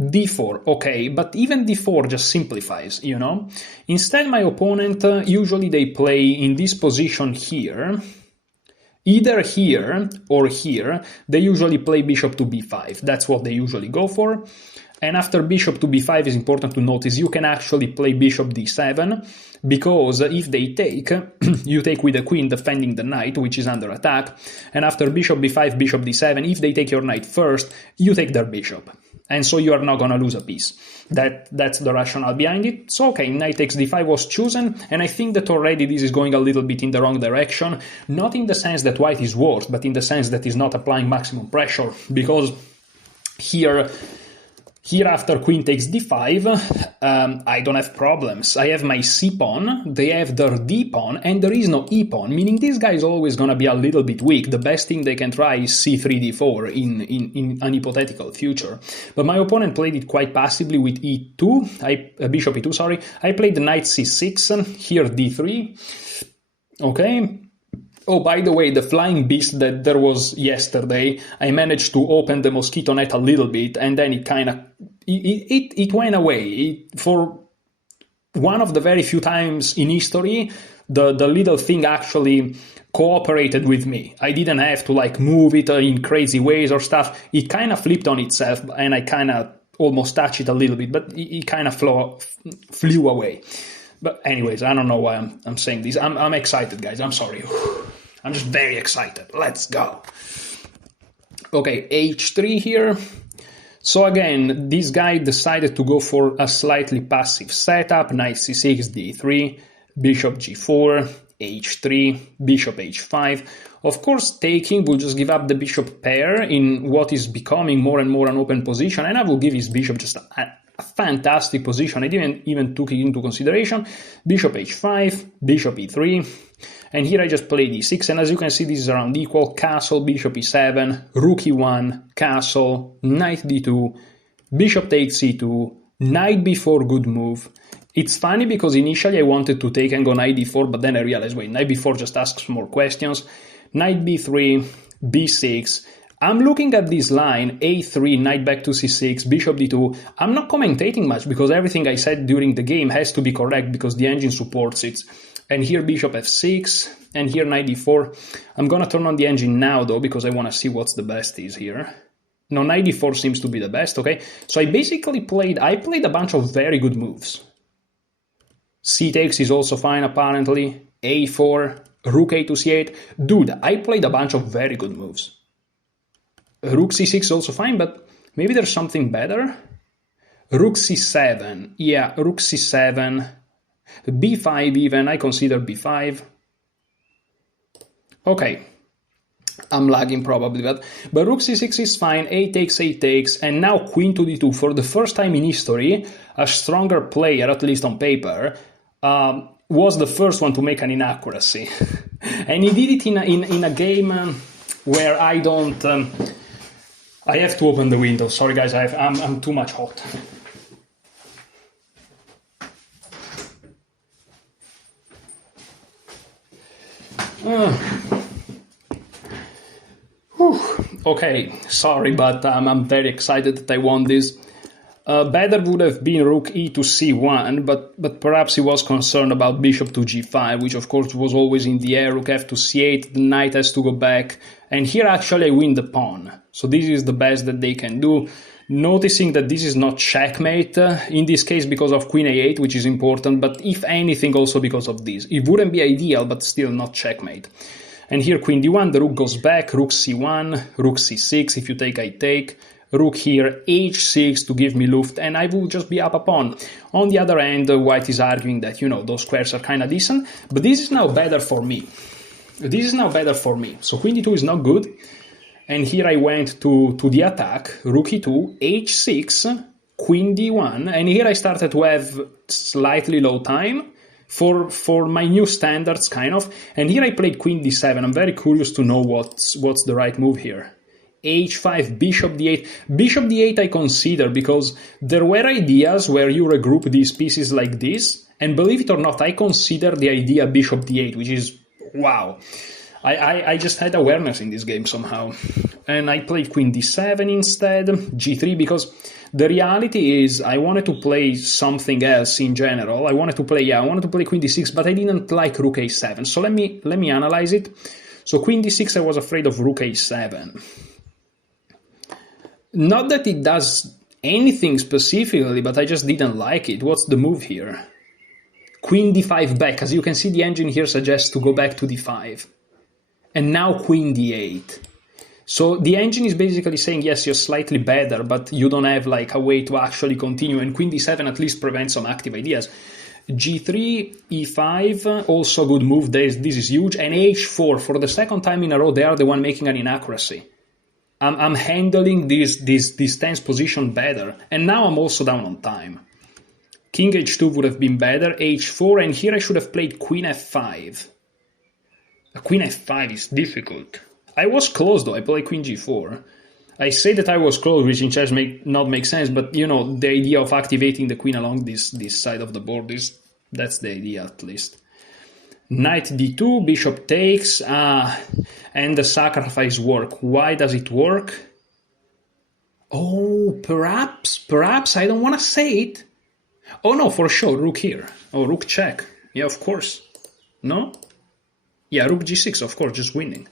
d4, okay, but even d4 just simplifies, you know. Instead, my opponent, usually they play in this position here. Either here or here, they usually play bishop to b5. That's what they usually go for. And after bishop to b5 is important to notice you can actually play bishop d7, because if they take, you take with the queen defending the knight, which is under attack, and after bishop b5, bishop d7, if they take your knight first, you take their bishop. And so you are not going to lose a piece. That's the rationale behind it. So okay, knight takes d5 was chosen, and I think that already this is going a little bit in the wrong direction, not in the sense that white is worse, but in the sense that it's not applying maximum pressure, because here after queen takes d5, I don't have problems. I have my c-pawn, they have their d-pawn, and there is no e-pawn, meaning this guy is always going to be a little bit weak. The best thing they can try is c3, d4 in an hypothetical future. But my opponent played it quite passively with e2, bishop e2, sorry. I played the knight c6, here d3, okay. Oh, by the way, the flying beast that there was yesterday, I managed to open the mosquito net a little bit, and then it kind of, it went away. For one of the very few times in history, the little thing actually cooperated with me. I didn't have to like move it in crazy ways or stuff. It kind of flipped on itself, and I kind of almost touched it a little bit, but it kind of flew away. But anyways, I don't know why I'm saying this. I'm excited, guys. I'm sorry. I'm just very excited. Let's go. Okay, h3 here. So again, this guy decided to go for a slightly passive setup. Knight c6, d3, bishop g4, h3, bishop h5. Of course, taking will just give up the bishop pair in what is becoming more and more an open position, and I will give his bishop just a fantastic position. I didn't even took it into consideration. Bishop h5, bishop e3, and here I just played e6, and as you can see, this is around equal. Castle, bishop e7, rook e1, castle, knight d2, bishop takes c2, knight b4, good move. It's funny because initially I wanted to take and go knight d4, but then I realized, wait, knight b4 just asks more questions. Knight b3, b6. I'm looking at this line, a3, knight back to c6, bishop d2. I'm not commentating much because everything I said during the game has to be correct because the engine supports it. And here bishop f6, and here knight d4. I'm going to turn on the engine now though because I want to see what's the best is here. No, knight d4 seems to be the best, okay? So I basically played a bunch of very good moves. C takes is also fine apparently, a4, rook a to c8. Dude, I played a bunch of very good moves. Rook c6 also fine, but maybe there's something better. Rook c7, yeah, rook c7, b5 even, I consider b5. Okay, I'm lagging probably, but rook c6 is fine, a takes, and now queen to d2. For the first time in history, a stronger player, at least on paper, was the first one to make an inaccuracy. And he did it in a game where I don't... I have to open the window. Sorry, guys, I'm too much hot. Okay, sorry, but I'm very excited that I won this. Better would have been rook e to c1, but perhaps he was concerned about bishop to g5, which of course was always in the air. Rook f to c8, the knight has to go back, and here actually I win the pawn. So this is the best that they can do. noticing that this is not checkmate, in this case because of queen a8, which is important, but if anything also because of this. It wouldn't be ideal, but still not checkmate. And here queen d1, the rook goes back, rook c1, rook c6, if you take I take, rook here h6 to give me luft, and I will just be up a pawn. On the other hand, white is arguing that, you know, those squares are kind of decent, but this is now better for me. This is now better for me. So queen d2 is not good, and here I went to the attack, rook e2, h6, queen d1, and here I started to have slightly low time for my new standards, kind of, and here I played queen d7. I'm very curious to know what's the right move here. h5, bishop d8. Bishop d8 I consider because there were ideas where you regroup these pieces like this, and believe it or not, I consider the idea bishop d8, which is, wow. I just had awareness in this game somehow. And I played queen d7 instead, g3, because the reality is I wanted to play something else in general. I wanted to play queen d6, but I didn't like rook a7. So let me analyze it. So queen d6, I was afraid of rook a7. Not that it does anything specifically, but I just didn't like it. What's the move here? Queen d5 back. As you can see, the engine here suggests to go back to d5. And now queen d8. So the engine is basically saying, yes, you're slightly better, but you don't have like a way to actually continue. And queen d7 at least prevents some active ideas. g3, e5, also good move. This is huge. And h4, for the second time in a row, they are the one making an inaccuracy. I'm handling this tense position better. And now I'm also down on time. King h2 would have been better. h4, and here I should have played queen f5. Queen f5 is difficult. I was close though, I played queen g4. I say that I was close, which in chess may not make sense, but you know, the idea of activating the queen along this side of the board that's the idea at least. Knight d2, bishop takes, and the sacrifice work. Why does it work? Oh, perhaps, I don't want to say it. Oh no, for sure, rook here. Oh, rook check. Yeah, of course. No? Yeah, rook g6, of course, just winning.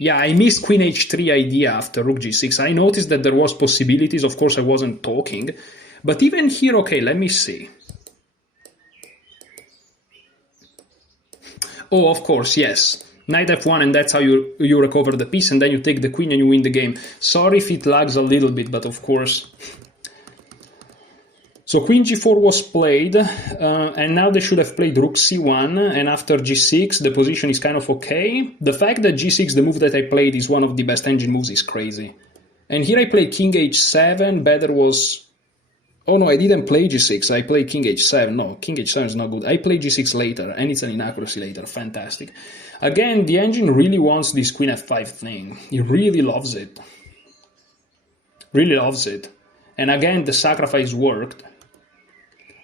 Yeah, I missed queen h3 idea after rook g6. I noticed that there was possibilities, of course I wasn't talking. But even here, okay, let me see. Oh, of course, yes. Knight f1, and that's how you recover the piece, and then you take the queen and you win the game. Sorry if it lags a little bit, but of course. So queen g4 was played, and now they should have played rook c1, and after g6 the position is kind of okay. The fact that g6, the move that I played, is one of the best engine moves is crazy. And here I played king h7, better was... Oh no, I didn't play g6, I played king h7. No, king h7 is not good. I played g6 later, and it's an inaccuracy later. Fantastic. Again, the engine really wants this queen f5 thing. He really loves it. Really loves it. And again, the sacrifice worked.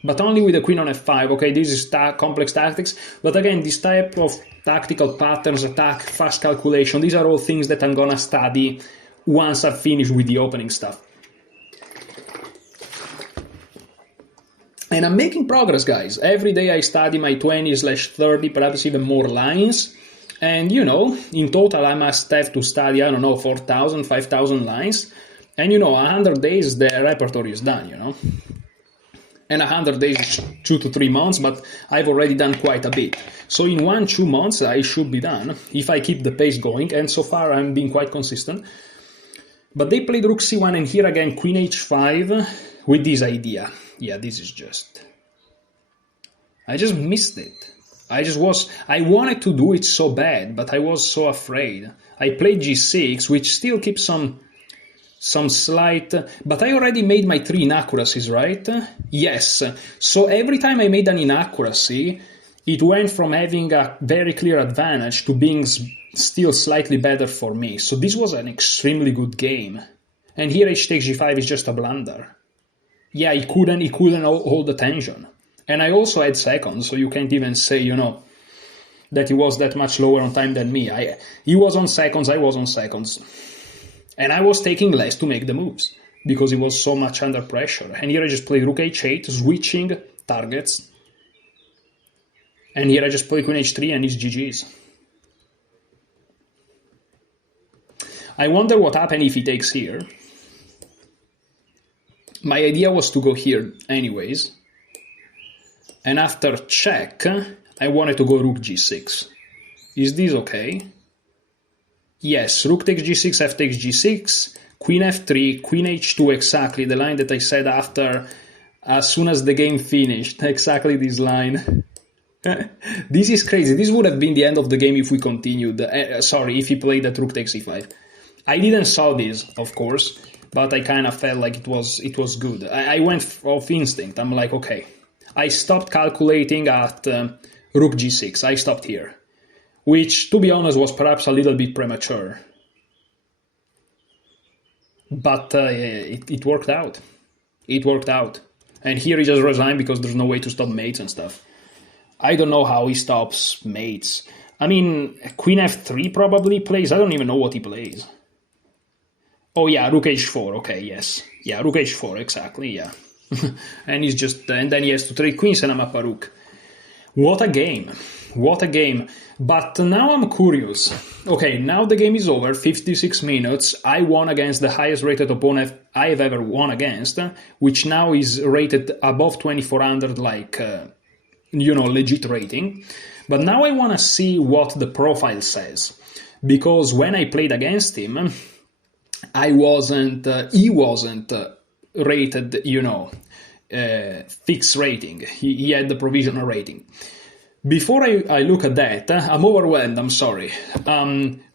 But only with the queen on f5. Okay, this is complex tactics. But again, this type of tactical patterns, attack, fast calculation, these are all things that I'm gonna study once I've finished with the opening stuff. And I'm making progress, guys. Every day I study my 20/30, perhaps even more lines. And, you know, in total I must have to study, I don't know, 4,000, 5,000 lines. And, you know, 100 days the repertoire is done, you know. And 100 days is 2 to 3 months, but I've already done quite a bit. So in 1-2 months I should be done, if I keep the pace going, and so far I'm being quite consistent. But they played rook c1, and here again queen h5 with this idea. Yeah, this is just... I just missed it. I wanted to do it so bad, but I was so afraid. I played g6, which still keeps some slight... But I already made my 3 inaccuracies, right? Yes. So every time I made an inaccuracy, it went from having a very clear advantage to being still slightly better for me. So this was an extremely good game. And here h takes g5 is just a blunder. Yeah, he couldn't hold the tension. And I also had seconds, so you can't even say, you know, that he was that much lower on time than me. He was on seconds, I was on seconds. And I was taking less to make the moves, because he was so much under pressure. And here I just played rook h8, switching targets. And here I just played queen h3 and it's GG's. I wonder what happened if he takes here. My idea was to go here anyways. And after check, I wanted to go rook g6. Is this okay? Yes, rook takes g6, f takes g6, queen f3, queen h2, exactly the line that I said after, as soon as the game finished, exactly this line. This is crazy. This would have been the end of the game if we continued. Sorry, if he played that rook takes e5. I didn't saw this, of course, but I kind of felt like it was good. I went off instinct. I'm like, okay. I stopped calculating at rook g6. I stopped here, which, to be honest, was perhaps a little bit premature. But it worked out. It worked out. And here he just resigned because there's no way to stop mates and stuff. I don't know how he stops mates. I mean, queen f3 probably plays. I don't even know what he plays. Oh yeah, rook h4. Okay, yes. Yeah, rook h4, exactly, yeah. And he's just, and then he has to trade queens and I'm up a rook. What a game. What a game. But now I'm curious. Okay, now the game is over, 56 minutes. I won against the highest rated opponent I have ever won against, which now is rated above 2400, like, legit rating. But now I want to see what the profile says. Because when I played against him, he wasn't rated, fixed rating. He had the provisional rating. Before I look at that, I'm overwhelmed, I'm sorry.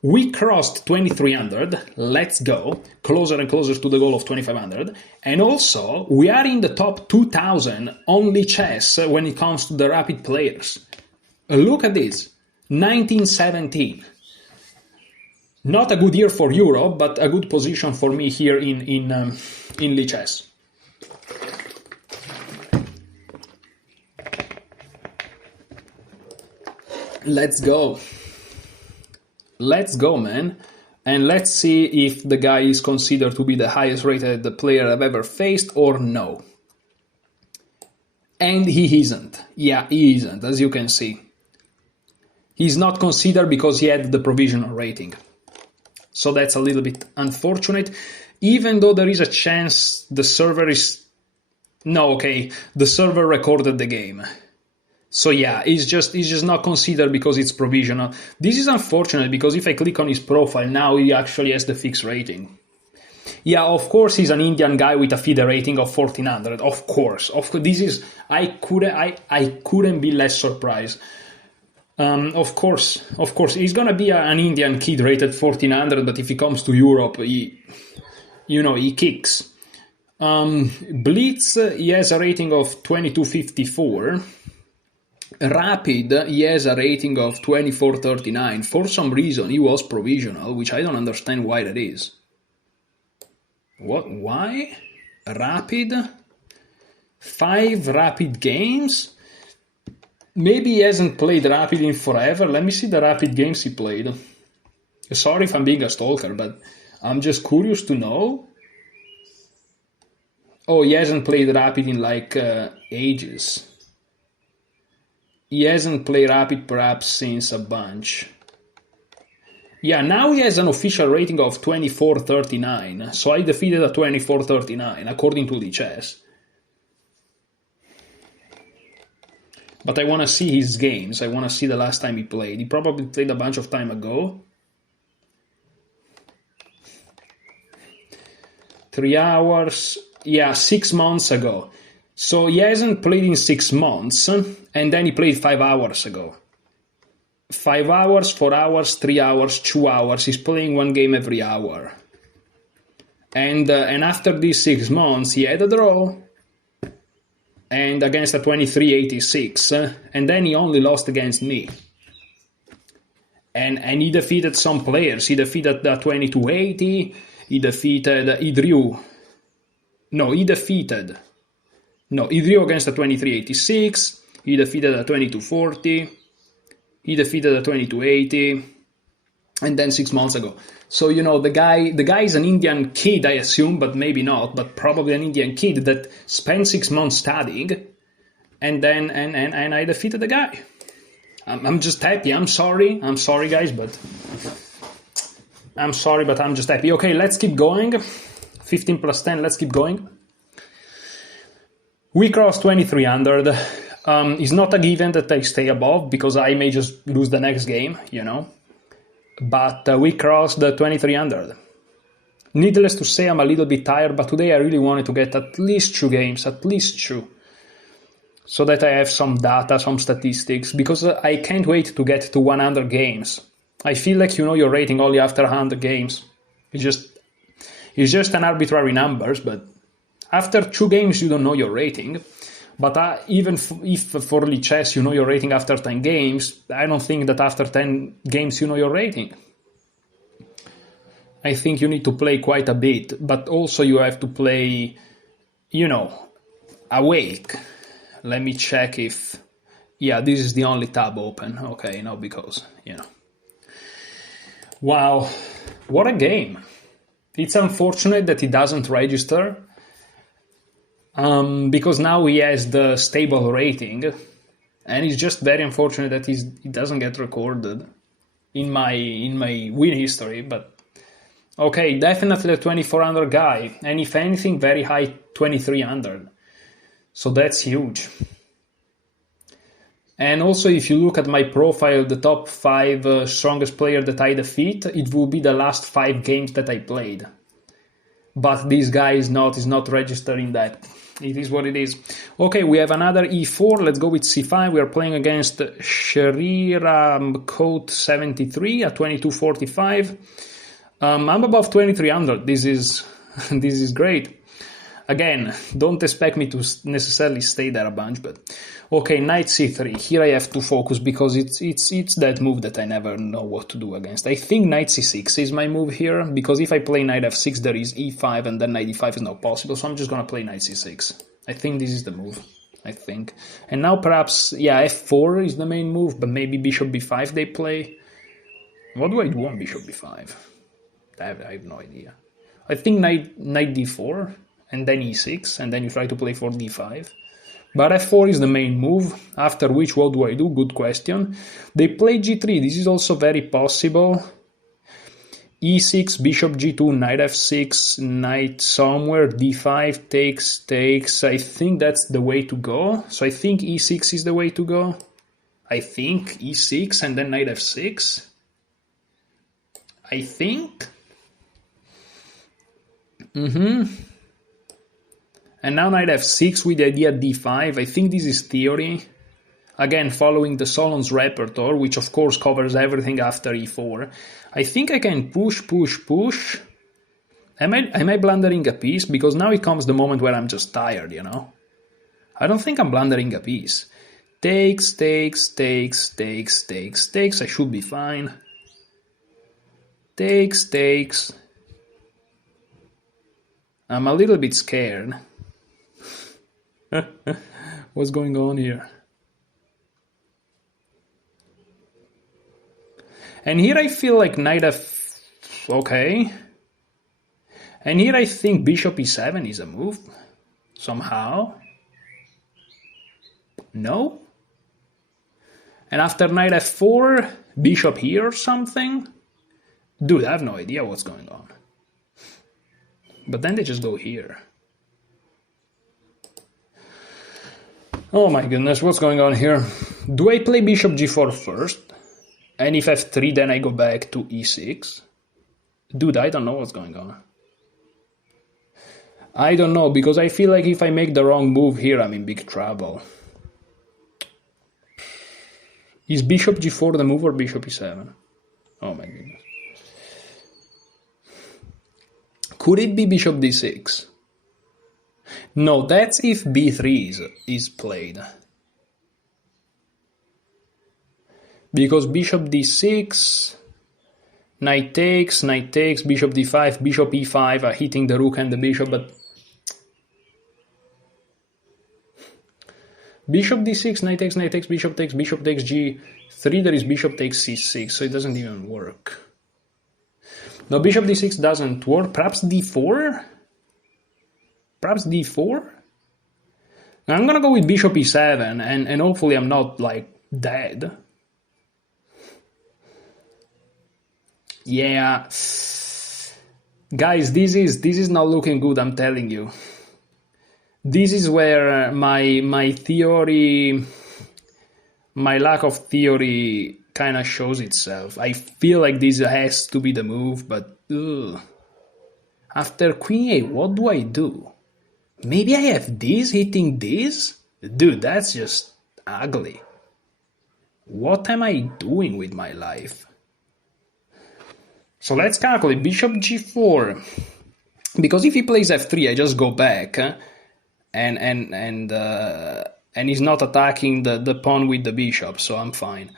We crossed 2300, let's go, closer and closer to the goal of 2500. And also, we are in the top 2000 on Lichess when it comes to the rapid players. Look at this, 1917. Not a good year for Europe, but a good position for me here in Lichess. Let's go. Let's go, man. And let's see if the guy is considered to be the highest rated player I've ever faced or no. And he isn't. Yeah, he isn't, as you can see. He's not considered because he had the provisional rating. So that's a little bit unfortunate. Even though there is a chance the server is... No, okay, the server recorded the game. So yeah, he's just not considered because it's provisional. This is unfortunate because if I click on his profile now, he actually has the fixed rating. Yeah, of course he's an Indian guy with a FIDE rating of 1400. Of course, this is I couldn't be less surprised. Of course, he's gonna be an Indian kid rated 1400, but if he comes to Europe, he kicks. Blitz, he has a rating of 2254. Rapid, he has a rating of 2439. For some reason, he was provisional, which I don't understand why that is. What? Why? Rapid? 5 rapid games? Maybe he hasn't played Rapid in forever. Let me see the Rapid games he played. Sorry if I'm being a stalker, but I'm just curious to know. Oh, he hasn't played Rapid in like ages. He hasn't played Rapid perhaps since a bunch. Yeah, now he has an official rating of 2439. So I defeated a 2439 according to Lichess. But I want to see his games. I want to see the last time he played. He probably played a bunch of time ago. 3 hours. Yeah, 6 months ago. So he hasn't played in 6 months. And then he played 5 hours ago. 5 hours, 4 hours, 3 hours, 2 hours. He's playing one game every hour. And after these 6 months, he had a draw. And against a 2386, and then he only lost against me. And he defeated some players. He defeated the 2280. He drew against the 2386. He defeated a 2240. He defeated a 2280. And then 6 months ago. So, the guy is an Indian kid, I assume, but maybe not, but probably an Indian kid that spent 6 months studying, and then and I defeated the guy. I'm just happy. I'm sorry, guys, but I'm sorry, but I'm just happy. Okay, let's keep going. 15 plus 10, let's keep going. We crossed 2300. It's not a given that I stay above because I may just lose the next game, you know. But we crossed the 2300. Needless to say, I'm a little bit tired, but today I really wanted to get at least 2 games, at least 2. So that I have some data, some statistics, because I can't wait to get to 100 games. I feel like you know your rating only after 100 games. It's just an arbitrary numbers, but after 2 games you don't know your rating. But even if for Lichess you know your rating after 10 games, I don't think that after 10 games you know your rating. I think you need to play quite a bit, but also you have to play, you know, awake. Let me check if... Yeah, this is the only tab open. Okay, no, because, you know. Wow, what a game. It's unfortunate that it doesn't register, because now he has the stable rating, and it's just very unfortunate that it doesn't get recorded in my win history, but... Okay, definitely a 2400 guy, and if anything, very high 2300. So that's huge. And also, if you look at my profile, the top 5 strongest player that I defeat, it will be the last 5 games that I played. But this guy is not registering that. It is what it is. Okay, we have another e4. Let's go with c5. We are playing against Sherira Code 73 at 2245. I'm above 2300. This is great. Again, don't expect me to necessarily stay there a bunch, but okay, knight c3. Here I have to focus because it's that move that I never know what to do against. I think knight c6 is my move here, because if I play knight f6, there is e5, and then knight e5 is not possible, so I'm just gonna play knight c6. I think this is the move. I think. And now perhaps, yeah, f4 is the main move, but maybe bishop b5 they play. What do I do on bishop b5? I have no idea. I think knight d4, and then e6, and then you try to play for d5. But f4 is the main move, after which what do I do? Good question. They play g3, this is also very possible. e6, bishop g2, knight f6, knight somewhere, d5, takes. I think that's the way to go. So I think e6 is the way to go. I think e6 and then knight f6. I think. And now knight f6 with the idea d5. I think this is theory. Again, following the Solon's repertoire, which of course covers everything after e4. I think I can push. Am I blundering a piece? Because now it comes the moment where I'm just tired, you know? I don't think I'm blundering a piece. Takes. I should be fine. Takes. I'm a little bit scared. What's going on here? And here I feel like knight f... Okay. And here I think bishop e7 is a move. Somehow. No? And after knight f4, bishop here or something? Dude, I have no idea what's going on. But then they just go here. Oh my goodness, what's going on here? Do I play bishop g4 first? And if f3, then I go back to e6? Dude, I don't know what's going on. I don't know, because I feel like if I make the wrong move here, I'm in big trouble. Is bishop g4 the move or bishop e7? Oh my goodness. Could it be bishop d6? No, that's if b3 is played. Because bishop d6, knight takes, bishop d5, bishop e5 are hitting the rook and the bishop, but... Bishop d6, knight takes, bishop takes g3, there is bishop takes c6, so it doesn't even work. No, bishop d6 doesn't work. Perhaps d4? Perhaps d4? Now I'm gonna go with bishop e7, and hopefully I'm not, like, dead. Yeah. Guys, this is not looking good, I'm telling you. This is where my theory, my lack of theory kind of shows itself. I feel like this has to be the move, but after queen a, what do I do? Maybe I have this hitting this? Dude, that's just ugly. What am I doing with my life? So let's calculate bishop g4. Because if he plays f3, I just go back, and he's not attacking the pawn with the bishop, so I'm fine.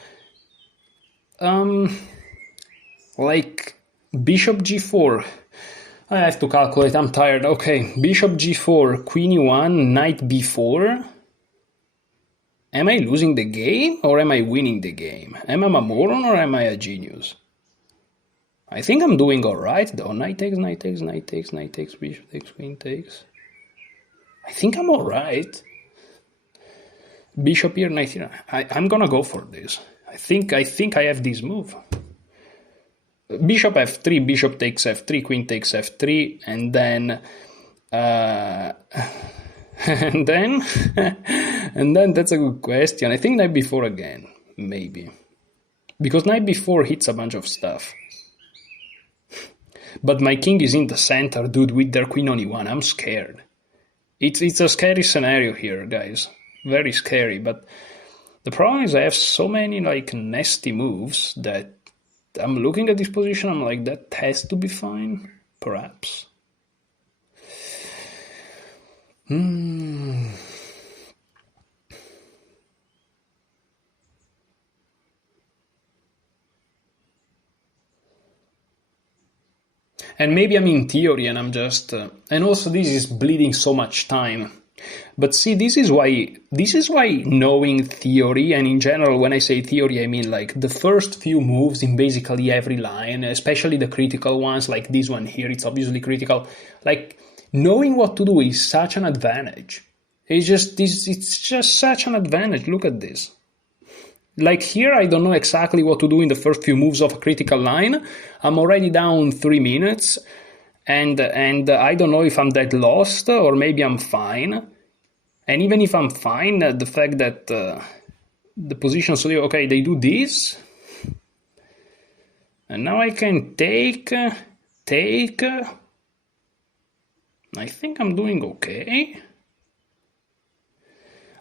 Like bishop g4. I have to calculate, I'm tired. Okay, bishop g4, queen e1, knight b4. Am I losing the game or am I winning the game? Am I a moron or am I a genius? I think I'm doing alright though. Knight takes, knight takes, knight takes, knight takes, bishop takes, queen takes. I think I'm alright. Bishop here, knight here. I'm gonna go for this. I think I have this move. Bishop f3, bishop takes f3, queen takes f3, and then and then and then that's a good question. I think knight b4 again, maybe, because knight b4 hits a bunch of stuff. But my king is in the center, dude, with their queen on e1. I'm scared. It's a scary scenario here, guys. Very scary. But the problem is I have so many like nasty moves that I'm looking at this position. I'm like, that has to be fine, perhaps. And maybe I'm in theory and I'm just... and also this is bleeding so much time. But see, this is why knowing theory, and in general when I say theory I mean like the first few moves in basically every line, especially the critical ones like this one here, it's obviously critical. Like knowing what to do is such an advantage. It's just such an advantage. Look at this. Like here, I don't know exactly what to do in the first few moves of a critical line. I'm already down 3 minutes, and I don't know if I'm that lost or maybe I'm fine. And even if I'm fine, the fact that the position, so okay, they do this, and now I can take. I think I'm doing okay.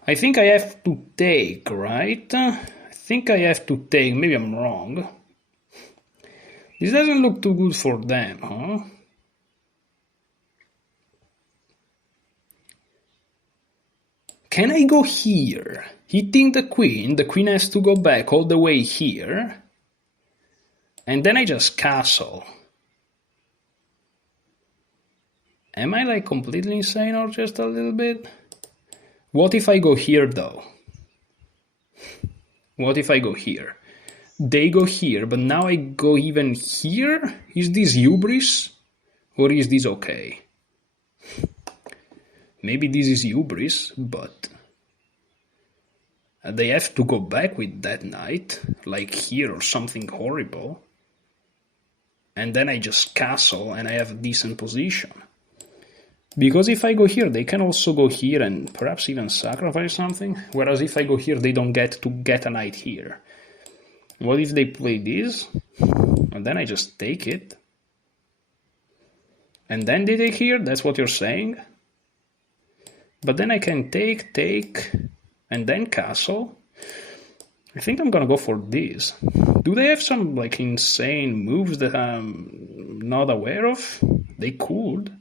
I think I have to take, right? I think I have to take. Maybe I'm wrong. This doesn't look too good for them, huh? Can I go here? Hitting the queen has to go back all the way here. And then I just castle. Am I like completely insane or just a little bit? What if I go here though? What if I go here? They go here, but now I go even here? Is this hubris? Or is this okay? Maybe this is hubris, but they have to go back with that knight, like here or something horrible. And then I just castle and I have a decent position. Because if I go here, they can also go here and perhaps even sacrifice something. Whereas if I go here, they don't get to get a knight here. What if they play this? And then I just take it. And then they take here? That's what you're saying? But then I can take, and then castle. I think I'm gonna go for this. Do they have some like insane moves that I'm not aware of? They could.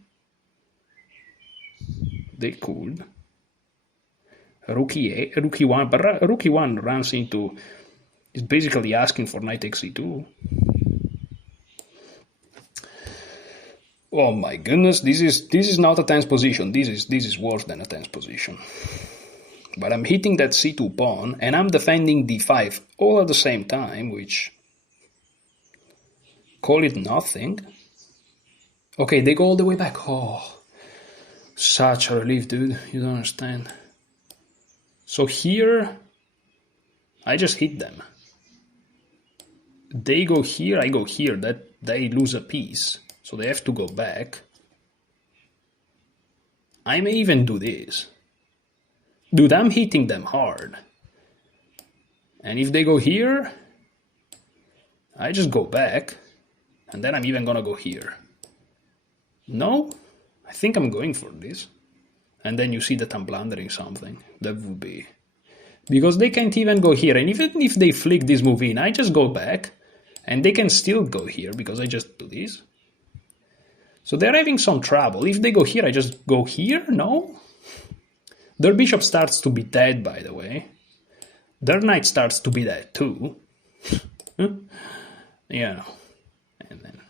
They could. Rook one, but rook one runs into... is basically asking for knight takes e2. Oh my goodness, this is not a tense position. This is worse than a tense position. But I'm hitting that c2 pawn, and I'm defending d5 all at the same time, which... call it nothing. Okay, they go all the way back. Oh, such a relief, dude. You don't understand. So here, I just hit them. They go here, I go here. That they lose a piece. So they have to go back. I may even do this. Dude, I'm hitting them hard. And if they go here, I just go back. And then I'm even gonna go here. No? I think I'm going for this. And then you see that I'm blundering something. That would be... Because they can't even go here. And even if they flick this move in, I just go back. And they can still go here because I just do this. So they're having some trouble. If they go here, I just go here? No? Their bishop starts to be dead, by the way. Their knight starts to be dead too. Yeah. And then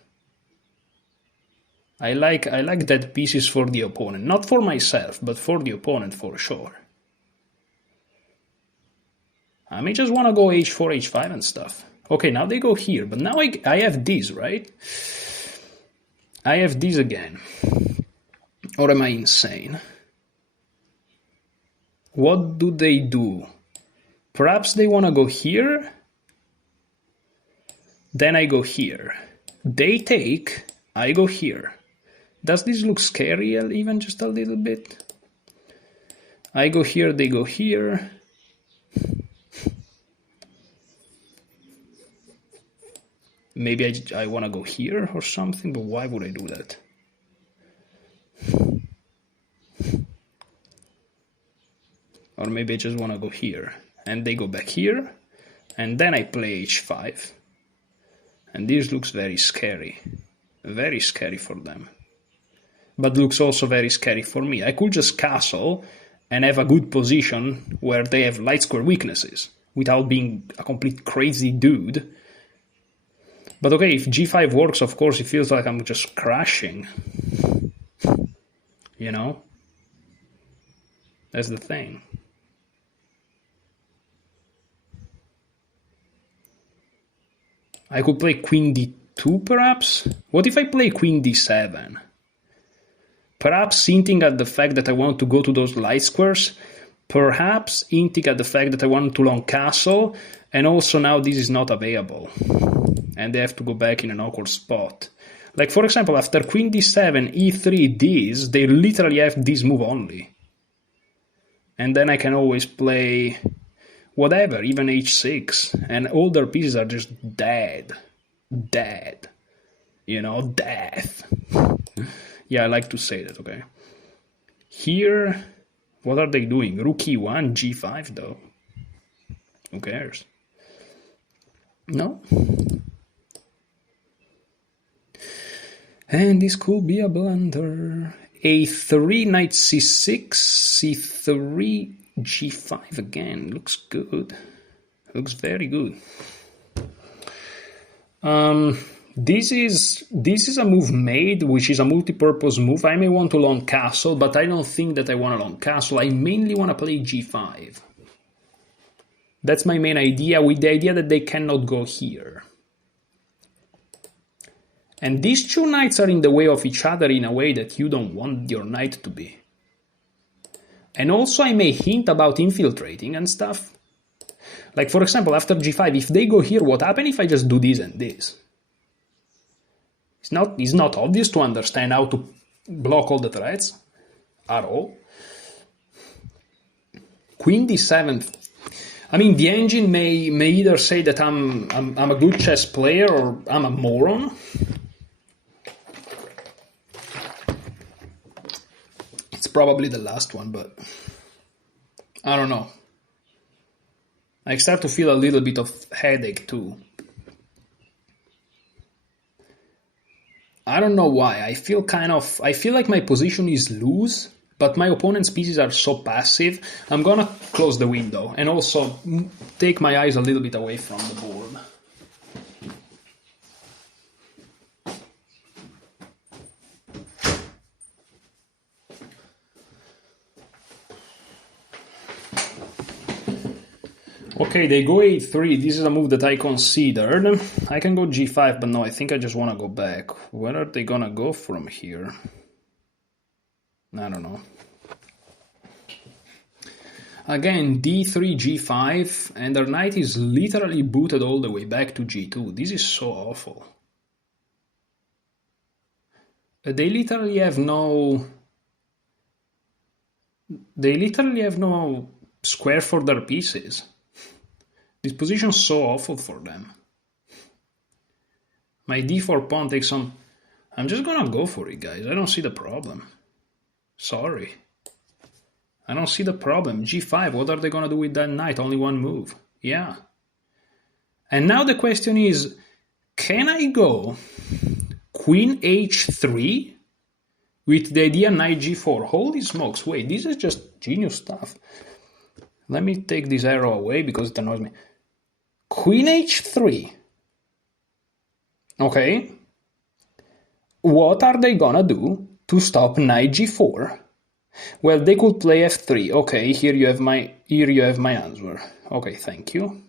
I like dead pieces for the opponent. Not for myself, but for the opponent for sure. I may just want to go h4, h5 and stuff. Okay, now they go here, but now I have this, right? I have this again. Or am I insane? What do they do? Perhaps they want to go here. Then I go here. They take, I go here. Does this look scary even just a little bit? I go here, they go here. Maybe I want to go here or something, but why would I do that? Or maybe I just want to go here. And they go back here. And then I play h5. And this looks very scary. Very scary for them. But looks also very scary for me. I could just castle and have a good position where they have light square weaknesses without being a complete crazy dude. But okay, if g5 works, of course, it feels like I'm just crashing. You know? That's the thing. I could play queen d2, perhaps? What if I play queen d7? Perhaps hinting at the fact that I want to go to those light squares. Perhaps hinting at the fact that I want to long castle. And also now this is not available. And they have to go back in an awkward spot. Like, for example, after queen d7, e3, this, they literally have this move only. And then I can always play whatever, even h6. And all their pieces are just dead. Dead. You know, death. Yeah, I like to say that, okay? Here, what are they doing? Rook e1, g5, though. Who cares? No? And this could be a blunder. a3, knight c6, c3, g5 again. Looks good. Looks very good. This is a move made, which is a multi-purpose move. I may want to long castle, but I don't think that I want a long castle. I mainly want to play g5. That's my main idea, with the idea that they cannot go here. And these two knights are in the way of each other in a way that you don't want your knight to be. And also I may hint about infiltrating and stuff. Like, for example, after g5, if they go here, what happens if I just do this and this? It's not obvious to understand how to block all the threats at all. Queen d7. I mean, the engine may either say that I'm a good chess player or I'm a moron. It's probably the last one, but I don't know. I start to feel a little bit of headache too. I don't know why. I feel like my position is loose, but my opponent's pieces are so passive. I'm gonna close the window and also take my eyes a little bit away from the board. Okay, they go a3. This is a move that I considered. I can go g5, but no, I think I just want to go back. Where are they gonna go from here? I don't know. Again, d3, g5, and their knight is literally booted all the way back to g2. This is so awful. They literally have no They literally have no square for their pieces. This position's so awful for them. My d4 pawn takes on... I'm just gonna go for it, guys. I don't see the problem. Sorry. I don't see the problem. g5, what are they gonna do with that knight? Only one move. Yeah. And now the question is, can I go queen h3 with the idea knight g4? Holy smokes, wait, this is just genius stuff. Let me take this arrow away because it annoys me. Queen h3. Okay. What are they gonna do to stop knight g4? Well, they could play f3. Okay, here you have my answer. Okay, thank you.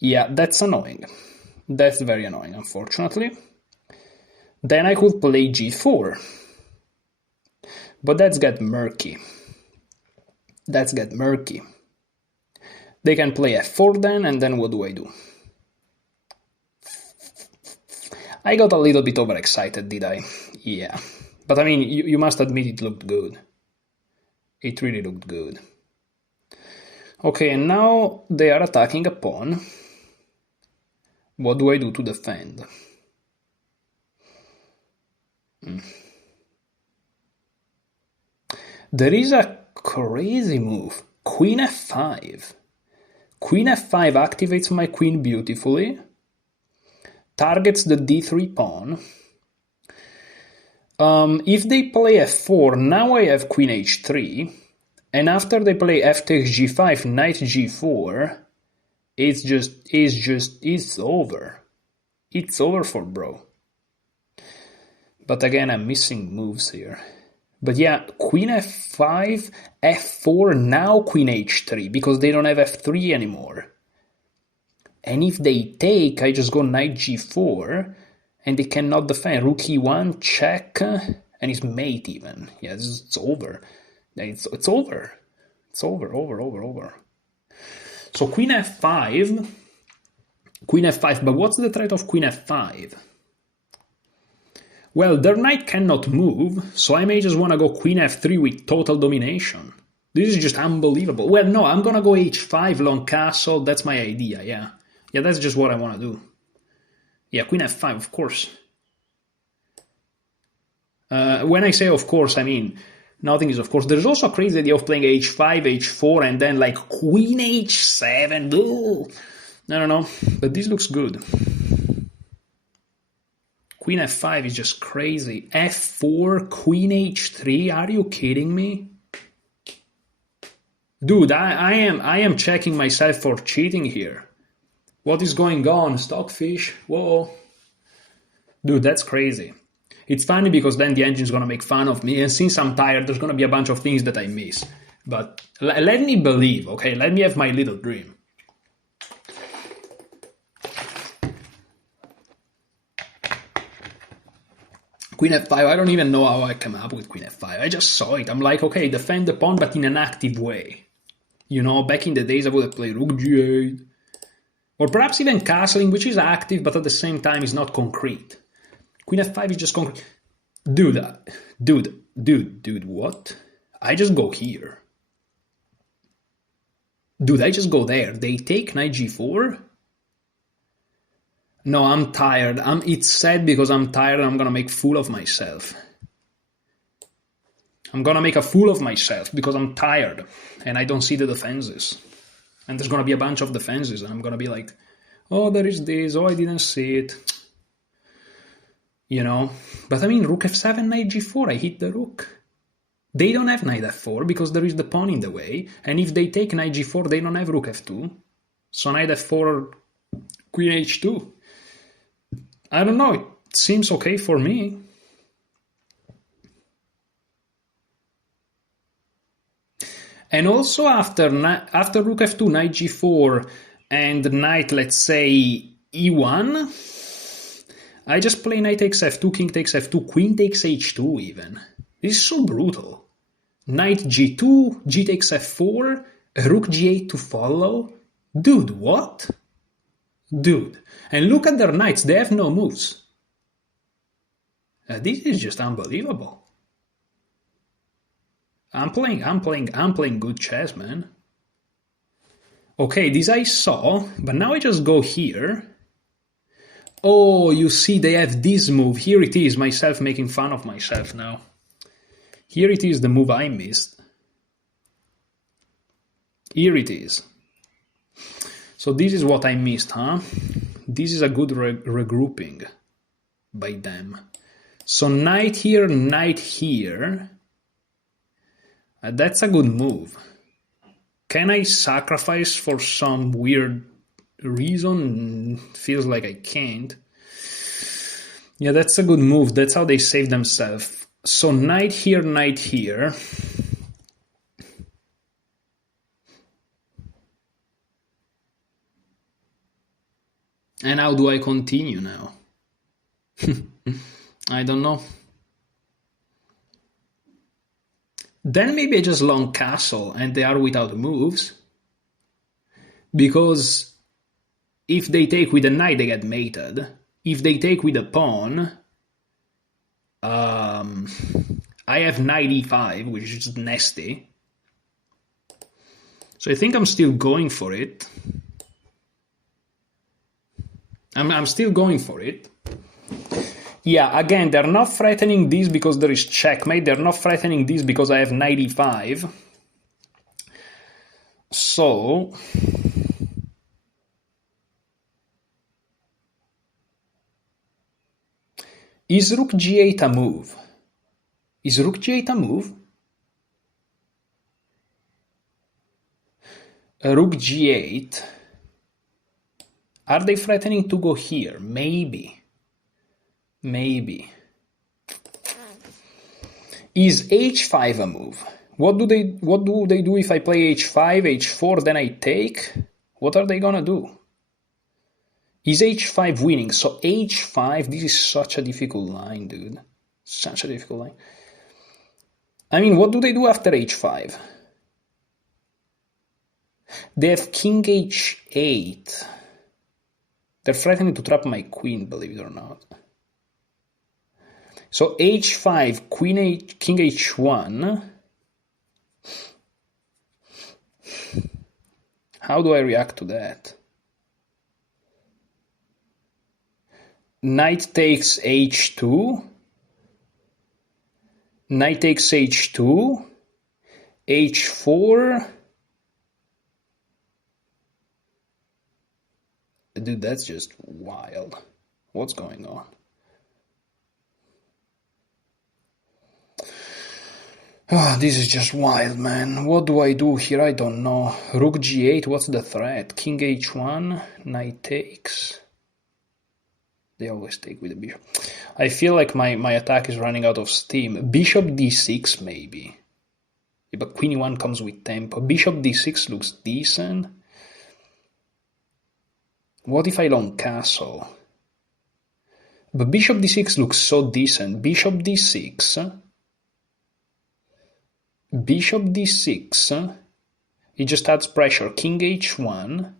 Yeah, that's annoying. That's very annoying, unfortunately. Then I could play g4. But that's get murky. They can play f4 then, and then what do I do? I got a little bit overexcited, did I? Yeah. But I mean, you must admit it looked good. It really looked good. Okay, and now they are attacking a pawn. What do I do to defend? There is a crazy move. Queen f5. Queen f5 activates my queen beautifully. Targets the d3 pawn. If they play f4, now I have queen h3. And after they play f takes g5, knight g4, it's over. It's over for bro. But again, I'm missing moves here. But yeah, queen f5, f4, now queen h3, because they don't have f3 anymore. And if they take, I just go knight g4, and they cannot defend. Rook e1, check, and it's mate even. Yeah, it's over. It's over. It's over. So queen f5, but what's the threat of queen f5? Well, their knight cannot move, so I may just want to go queen f3 with total domination. This is just unbelievable. Well, no, I'm gonna go h5, long castle, that's my idea, yeah. Yeah, that's just what I want to do. Yeah, queen f5, of course. When I say of course, I mean nothing is of course. There's also a crazy idea of playing h5, h4, and then like queen h7. Ooh. No. But this looks good. Queen f5 is just crazy. f4, queen h3. Are you kidding me? Dude, I am checking myself for cheating here. What is going on? Stockfish? Whoa. Dude, that's crazy. It's funny because then the engine's gonna make fun of me, and since I'm tired, there's gonna be a bunch of things that I miss. But let me believe, okay? Let me have my little dream. Queen f5, I don't even know how I came up with queen f5. I just saw it. I'm like, okay, defend the pawn, but in an active way. You know, back in the days I would have played rook g8. Or perhaps even castling, which is active, but at the same time is not concrete. Queen f5 is just concrete. Dude, what? I just go here. Dude, I just go there. They take knight g4? No, I'm tired. It's sad because I'm tired and I'm gonna make a fool of myself. I'm gonna make a fool of myself because I'm tired and I don't see the defenses. And there's gonna be a bunch of defenses and I'm gonna be like, oh, there is this, oh, I didn't see it. You know? But I mean, rook f7, knight g4, I hit the rook. They don't have knight f4 because there is the pawn in the way. And if they take knight g4, they don't have rook f2. So knight f4, queen h2. I don't know, it seems okay for me. And also after rook f2, knight g4, and knight, let's say, e1, I just play knight takes f2, king takes f2, queen takes h2 even. This is so brutal. Knight g2, g takes f4, rook g8 to follow. Dude, what? Dude. And look at their knights, they have no moves. This is just unbelievable. I'm playing good chess, man. Okay, this I saw, but now I just go here. Oh, you see, they have this move. Here it is, myself making fun of myself now. Here it is, the move I missed. Here it is. So this is what I missed, huh? This is a good regrouping by them. So knight here, knight here. That's a good move. Can I sacrifice for some weird reason? Feels like I can't. Yeah, that's a good move. That's how they save themselves. So knight here, knight here. And how do I continue now? I don't know. Then maybe I just long castle and they are without moves. Because if they take with a knight, they get mated. If they take with a pawn, I have knight e5, which is just nasty. So I think I'm still going for it. I'm still going for it. Yeah, again, they're not threatening this because there is checkmate. They're not threatening this because I have knight e5. So is rook g8 a move? Is rook g8 a move? Rook g8. Are they threatening to go here? Maybe. Maybe. Is h5 a move? What do they do if I play h5, h4, then I take? What are they gonna do? Is h5 winning? So h5, this is such a difficult line, dude. Such a difficult line. I mean, what do they do after h5? They have king h8. They're threatening to trap my queen, believe it or not. So h5, king h1. How do I react to that? Knight takes h2. Knight takes h2. h4. Dude, that's just wild. What's going on? Oh, this is just wild, man. What do I do here? I don't know. Rook g8, what's the threat? King h1, knight takes. They always take with the bishop. I feel like my attack is running out of steam. Bishop d6, maybe. Yeah, but queen e1 comes with tempo. Bishop d6 looks decent. What if I long castle? But bishop d6 looks so decent. Bishop d6. Bishop d6. It just adds pressure. King h1.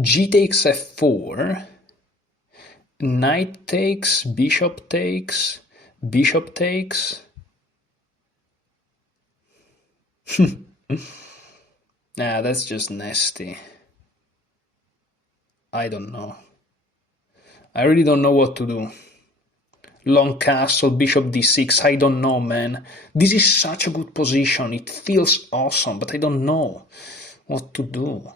G takes f4. Knight takes. Bishop takes. Bishop takes. Nah, that's just nasty. I don't know. I really don't know what to do. Long castle, bishop d6, I don't know, man. This is such a good position. It feels awesome, but I don't know what to do.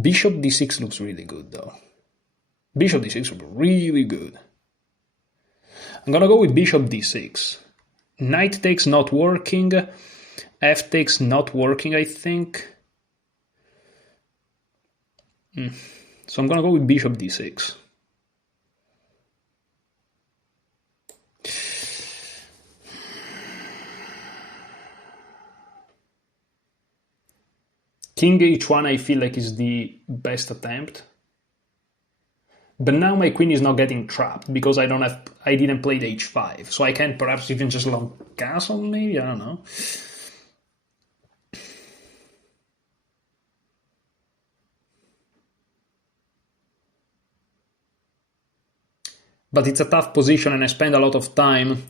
Bishop d6 looks really good, though. Bishop d6 looks really good. I'm gonna go with bishop d6. Knight takes not working. F takes not working, I think. So I'm gonna go with bishop d6. King h1 I feel like is the best attempt. But now my queen is not getting trapped because I didn't play the h5. So I can perhaps even just long castle, maybe? I don't know. but it's a tough position and I spend a lot of time.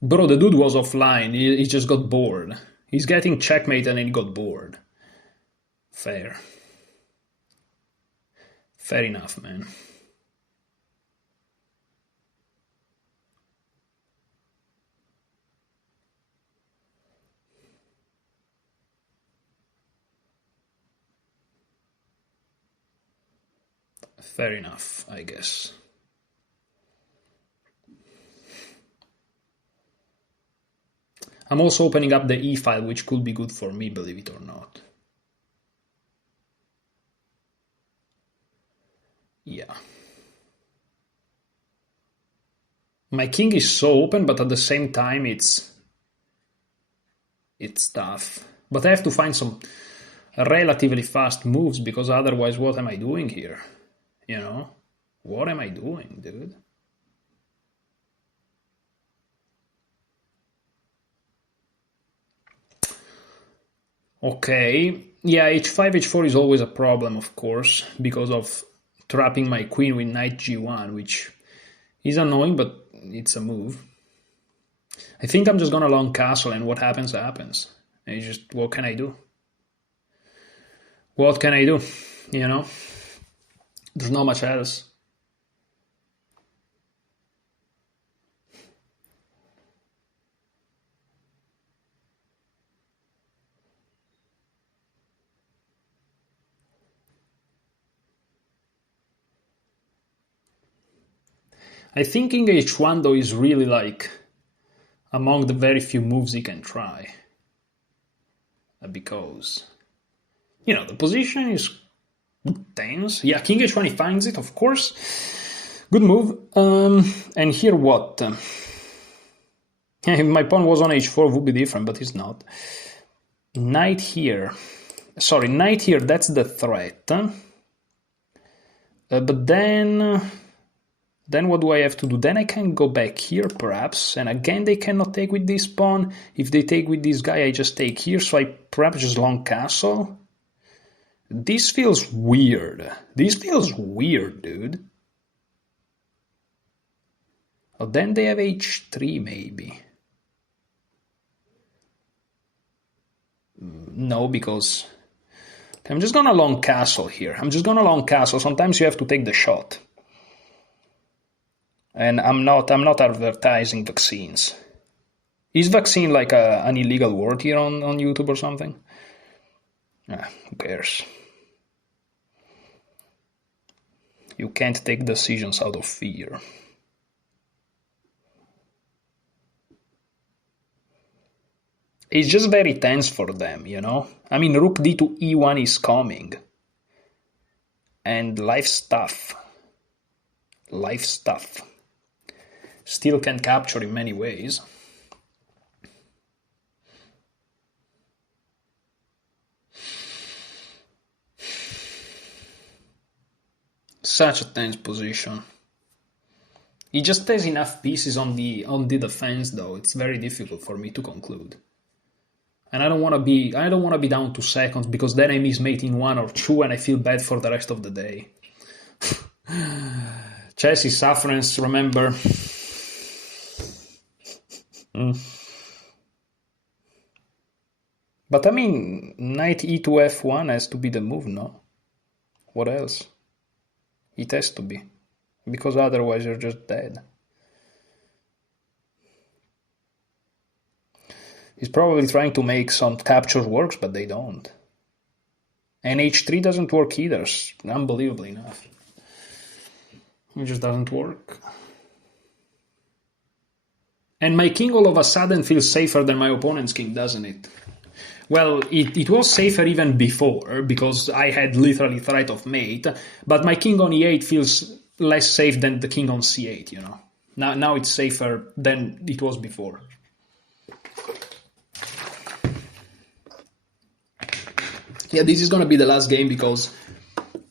Bro, the dude was offline. He just got bored. He's getting checkmate and he got bored. Fair. Fair enough, man. Fair enough, I guess. I'm also opening up the e-file, which could be good for me, believe it or not. Yeah. My king is so open, but at the same time it's tough. But I have to find some relatively fast moves, because otherwise what am I doing here? You know? What am I doing, dude? Okay, yeah, h5, h4 is always a problem, of course, because of trapping my queen with knight g1, which is annoying, but it's a move. I think I'm just gonna long castle, and what happens, happens. And just, what can I do? What can I do? You know? There's not much else. I think king h1 though is really like among the very few moves he can try. Because, you know, the position is tense. Yeah, king h1, he finds it, of course. Good move. And here what? If my pawn was on h4, it would be different, but it's not. Knight here. Sorry, knight here, that's the threat. But then what do I have to do? Then I can go back here, perhaps, and again they cannot take with this pawn. If they take with this guy, I just take here, so I perhaps just long castle. This feels weird. This feels weird, dude. Oh, then they have h3, maybe. No, because I'm just gonna long castle here. I'm just gonna long castle. Sometimes you have to take the shot. And I'm not advertising vaccines. Is vaccine like an illegal word here on YouTube or something? Who cares? You can't take decisions out of fear. It's just very tense for them, you know? I mean, rook d to e1 is coming. And life stuff. Life stuff. Still can capture in many ways. Such a tense position. He just has enough pieces on the defense, though. It's very difficult for me to conclude. And I don't want to be down to seconds, because then I miss mate in 1 or 2 and I feel bad for the rest of the day. Chess is sufferance, remember. But I mean, knight e to f1 has to be the move, no? What else? It has to be. Because otherwise you're just dead. He's probably trying to make some capture works, but they don't. And h3 doesn't work either, unbelievably enough. It just doesn't work. And my king all of a sudden feels safer than my opponent's king, doesn't it? Well, it was safer even before, because I had literally threat of mate, but my king on e8 feels less safe than the king on c8, you know. Now it's safer than it was before. Yeah, this is gonna be the last game, because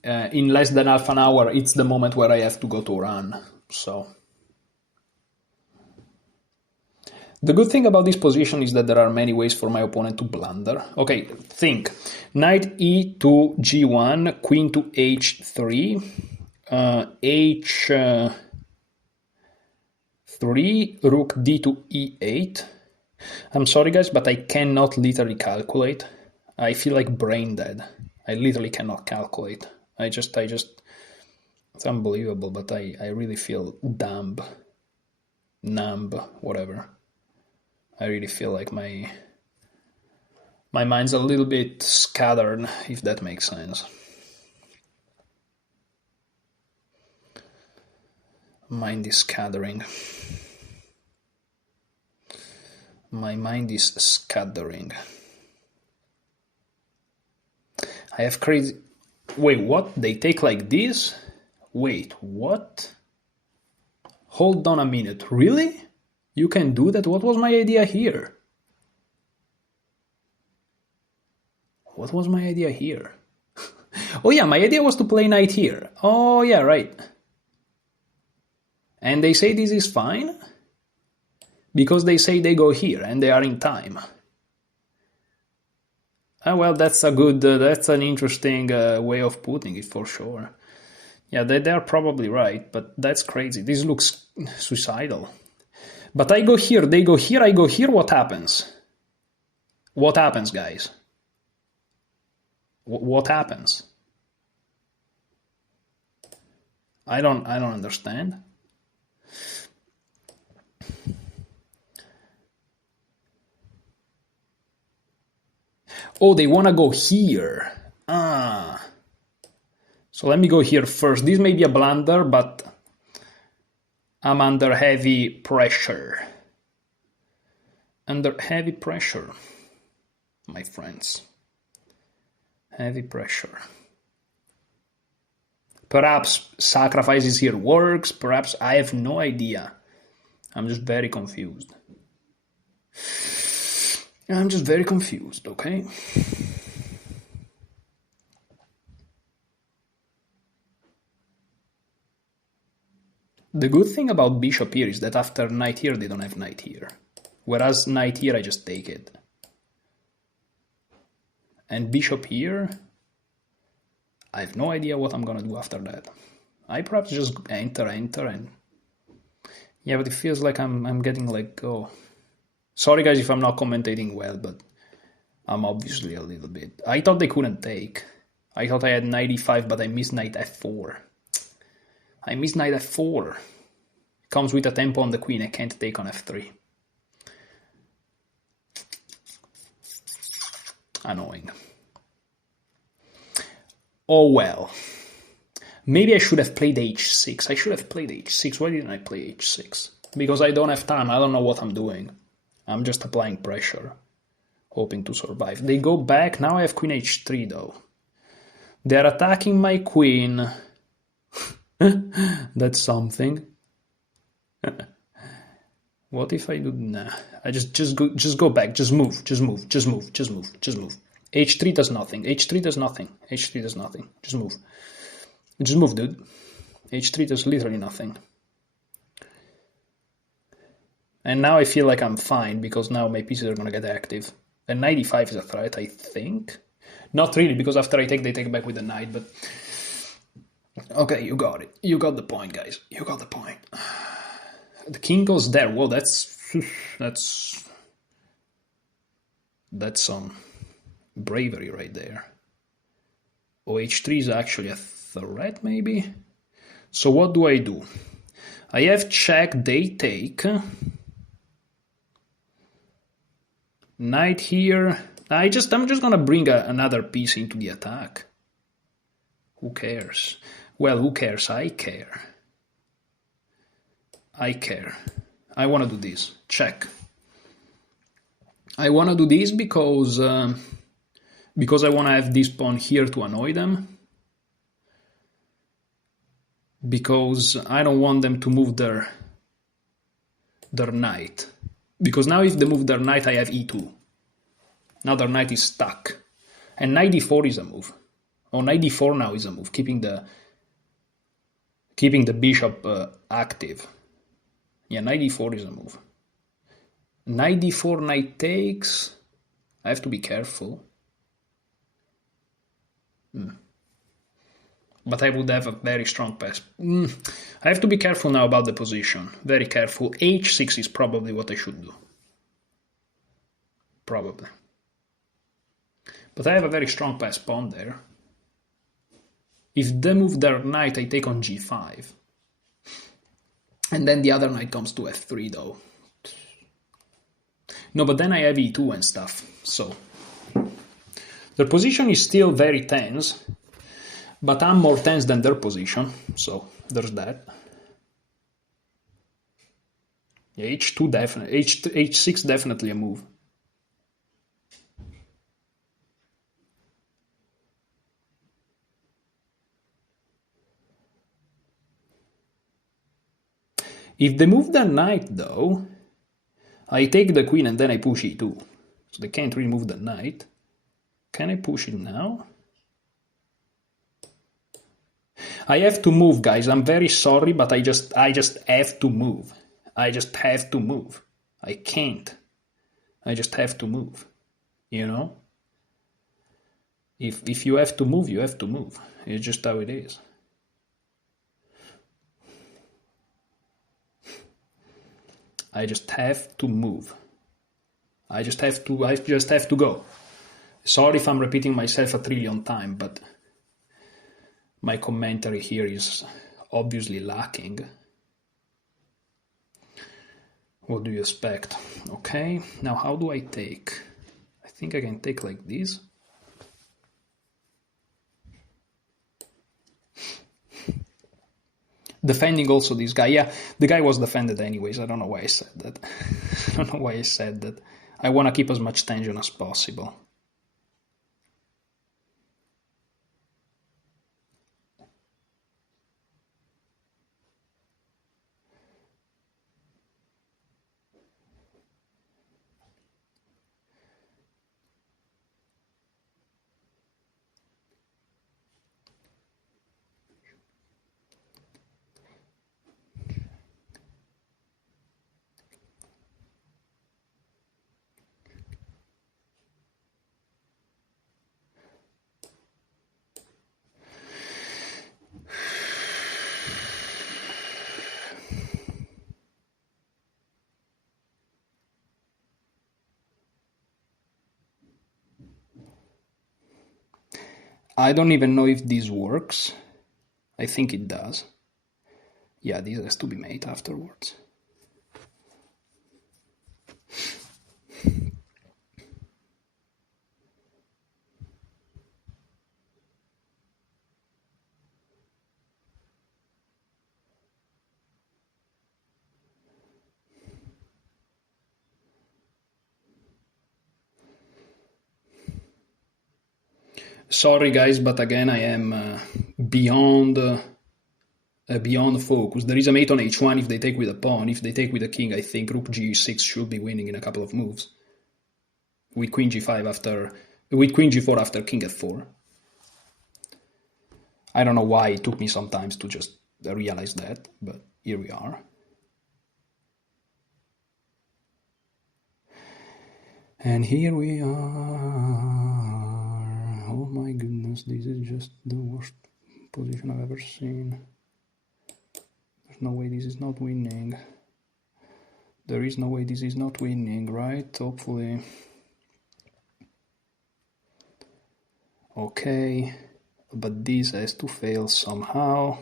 in less than half an hour, it's the moment where I have to go to run, so... The good thing about this position is that there are many ways for my opponent to blunder. Okay, think. Knight e to g1, queen to h3, f3, rook d to e8. I'm sorry guys, but I cannot literally calculate. I feel like brain dead. I literally cannot calculate. I just, it's unbelievable, but I really feel numb, whatever. I really feel like my mind's a little bit scattered, if that makes sense. Mind is scattering. My mind is scattering. I have crazy... Wait, what? They take like this? Wait, what? Hold on a minute. Really? You can do that? What was my idea here? What was my idea here? Oh yeah, my idea was to play knight here. Oh yeah, right. And they say this is fine? Because they say they go here and they are in time. Well, that's a good, that's an interesting way of putting it for sure. Yeah, they're probably right, but that's crazy. This looks suicidal. But I go here, they go here, I go here, what happens? What happens, guys? What happens? I don't understand. Oh, they want to go here. Ah. So let me go here first. This may be a blunder, but I'm under heavy pressure. Under heavy pressure, my friends. Heavy pressure. Perhaps sacrifices here works. Perhaps I have no idea. I'm just very confused. I'm just very confused, okay? The good thing about bishop here is that after knight here, they don't have knight here. Whereas knight here, I just take it. And bishop here, I have no idea what I'm gonna do after that. I perhaps just enter, and... Yeah, but it feels like I'm getting let go. Sorry guys if I'm not commentating well, but I'm obviously a little bit... I thought they couldn't take. I thought I had knight e5, but I missed knight f4. I missed knight f4. Comes with a tempo on the queen, I can't take on f3. Annoying. Oh well. Maybe I should have played h6. I should have played h6. Why didn't I play h6? Because I don't have time. I don't know what I'm doing. I'm just applying pressure, hoping to survive. They go back. Now I have queen h3 though. They're attacking my queen. That's something. What if I do? Nah. I just go back. Just move. H3 does nothing. H3 does nothing. H3 does nothing. Just move. Just move, dude. H3 does literally nothing. And now I feel like I'm fine because now my pieces are gonna get active. And knight e5 is a threat, I think. Not really, because after I take, they take back with the knight, but... Okay, you got it. You got the point, guys. You got the point. The king goes there. Whoa, that's some bravery right there. Oh, h3 is actually a threat, maybe? So what do? I have check, they take. Knight here. I'm just gonna bring another piece into the attack. Who cares? Well, who cares? I care. I care. I want to do this. Check. I want to do this because I want to have this pawn here to annoy them. Because I don't want them to move their knight. Because now if they move their knight, I have e2. Now their knight is stuck. And knight d4 is a move. Or knight d4 now is a move, keeping the bishop active. Yeah, knight d4 is a move. Knight d4, knight takes. I have to be careful. But I would have a very strong pass. I have to be careful now about the position. Very careful. h6 is probably what I should do. Probably. But I have a very strong pass pawn there. If they move their knight, I take on g5. And then the other knight comes to f3 though. No, but then I have e2 and stuff. So their position is still very tense, but I'm more tense than their position. So there's that. Yeah, h2 definitely, h6 definitely a move. If they move their knight, though, I take the queen and then I push e2. So they can't really move the knight. Can I push it now? I have to move, guys. I'm very sorry, but I just have to move. I just have to move. I can't. I just have to move. You know? If you have to move, you have to move. It's just how it is. I just have to move. I just have to go. Sorry if I'm repeating myself a trillion times, but my commentary here is obviously lacking. What do you expect? Okay, now how do I take? I think I can take like this. Defending also this guy. Yeah, the guy was defended anyways. I don't know why I said that. I don't know why I said that. I want to keep as much tension as possible. I don't even know if this works. I think it does. Yeah, this has to be made afterwards. Sorry guys, but again I am beyond focus. There is a mate on h1 if they take with a pawn. If they take with a king, I think rook g6 should be winning in a couple of moves. With queen g5 after, with queen g4 after king f4. I don't know why it took me some time to just realize that, but here we are. And here we are. Oh my goodness, this is just the worst position I've ever seen. There's no way this is not winning. There is no way this is not winning, right? Hopefully. Okay, but this has to fail somehow.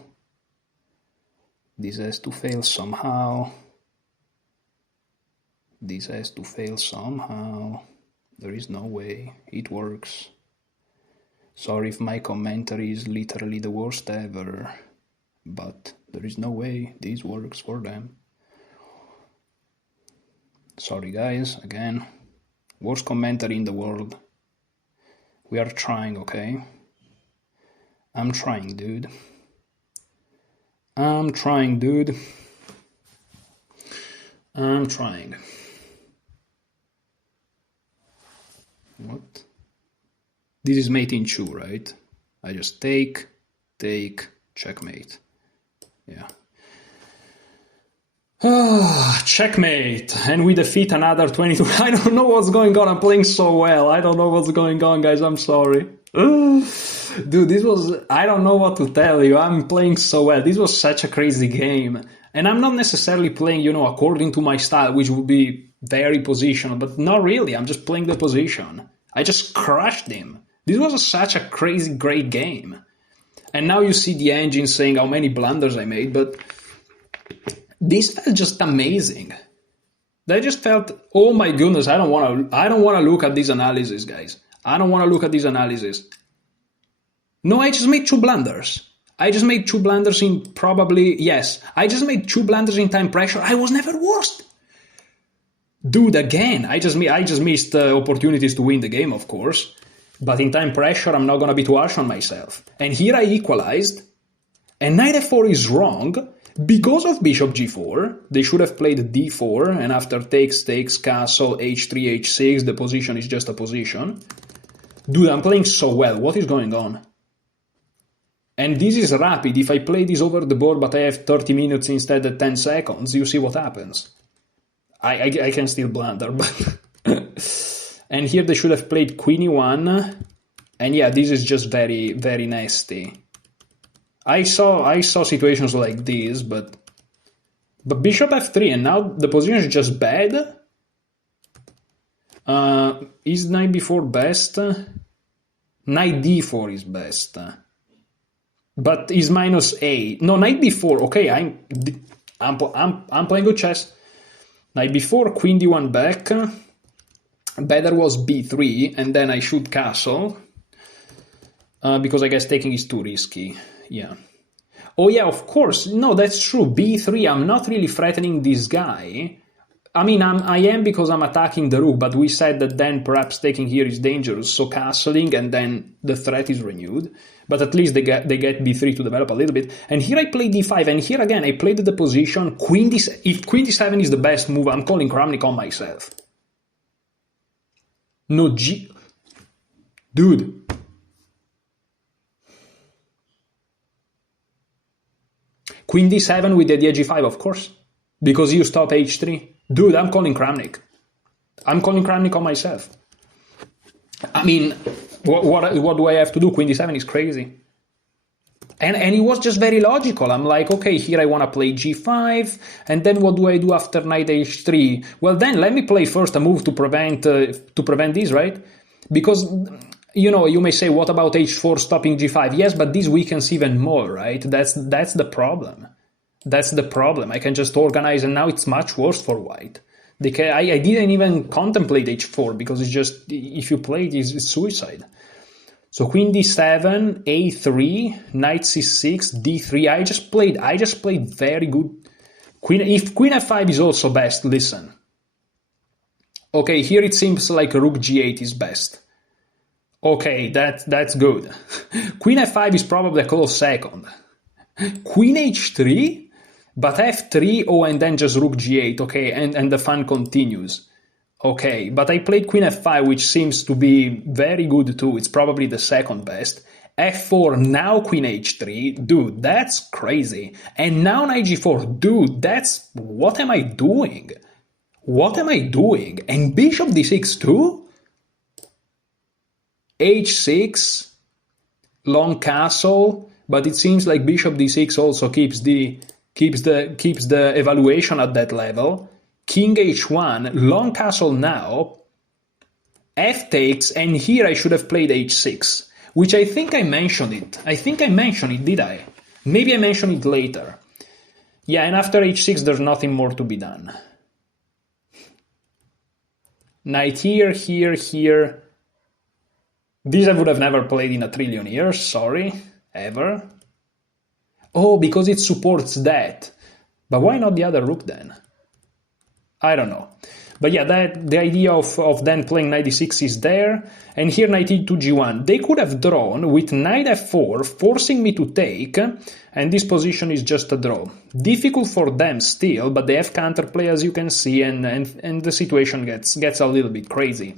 This has to fail somehow. This has to fail somehow. There is no way it works. Sorry if my commentary is literally the worst ever, but there is no way this works for them. Sorry guys, again, worst commentary in the world. We are trying, okay? I'm trying, dude. I'm trying, dude. I'm trying. What? This is mate in 2, right? I just take, checkmate. Yeah. Checkmate! And we defeat another 22. I don't know what's going on. I'm playing so well. I don't know what's going on, guys. I'm sorry. Dude, this was, I don't know what to tell you. I'm playing so well. This was such a crazy game. And I'm not necessarily playing, according to my style, which would be very positional, but not really. I'm just playing the position. I just crushed him. This was such a crazy, great game. And now you see the engine saying how many blunders I made, but this felt just amazing. I just felt, oh my goodness, I don't want to look at this analysis, guys. I don't want to look at this analysis. No, I just made 2 blunders. I just made 2 blunders in probably, yes. I just made 2 blunders in time pressure. I was never worst. Dude, again, I just missed opportunities to win the game, of course. But in time pressure, I'm not going to be too harsh on myself. And here I equalized. And knight f4 is wrong because of bishop g4. They should have played d4. And after takes, castle, h3, h6, the position is just a position. Dude, I'm playing so well. What is going on? And this is rapid. If I play this over the board, but I have 30 minutes instead of 10 seconds, you see what happens. I can still blunder, but... And here they should have played queen e1. And yeah, this is just very, very nasty. I saw situations like this, but bishop f3, and now the position is just bad. Is knight b4 best? Knight d4 is best. But is -8. No, knight b4. Okay, I'm playing good chess. Knight b4, queen d1 back. Better was b3, and then I should castle. Because I guess taking is too risky. Yeah. Oh yeah, of course. No, that's true. b3, I'm not really threatening this guy. I mean, I am because I'm attacking the rook, but we said that then perhaps taking here is dangerous, so castling, and then the threat is renewed. But at least they get b3 to develop a little bit. And here I play d5, and here again I played the position queen d7. If queen d7 is the best move, I'm calling Kramnik on myself. No, dude. Queen d7 with the idea g5, of course. Because you stop h3. Dude, I'm calling Kramnik. I'm calling Kramnik on myself. I mean, what do I have to do? Queen d7 is crazy. And it was just very logical. I'm like, okay, here I want to play g5, and then what do I do after knight h3? Well, then let me play first a move to prevent this, right? Because, you may say, what about h4 stopping g5? Yes, but this weakens even more, right? That's the problem. That's the problem. I can just organize, and now it's much worse for white. I didn't even contemplate h4, because it's just, if you play it, it's suicide. So queen d7, a3, knight c6, d3. I just played very good. If queen f5 is also best, listen. Okay, here it seems like rook g8 is best. Okay, that's good. Queen f5 is probably a close second. Queen h3, but f3, oh, and then just rook g8, okay, and the fun continues. Okay, but I played queen f5, which seems to be very good too. It's probably the second best. f4, now queen h3. Dude, that's crazy. And now knight g4. Dude, that's... What am I doing? What am I doing? And bishop d6 too? h6, long castle, but it seems like bishop d6 also keeps the evaluation at that level. King h1, long castle now, f takes, and here I should have played h6, which I think I mentioned it. Did I? Maybe I mentioned it later. Yeah, and after h6 there's nothing more to be done. Knight here, here, here. This I would have never played in a trillion years, sorry, ever. Oh, because it supports that. But why not the other rook then? I don't know. But yeah, the idea of then playing knight d6 is there. And here knight e2 g1. They could have drawn with knight f4, forcing me to take. And this position is just a draw. Difficult for them still, but they have counterplay, as you can see. And the situation gets a little bit crazy.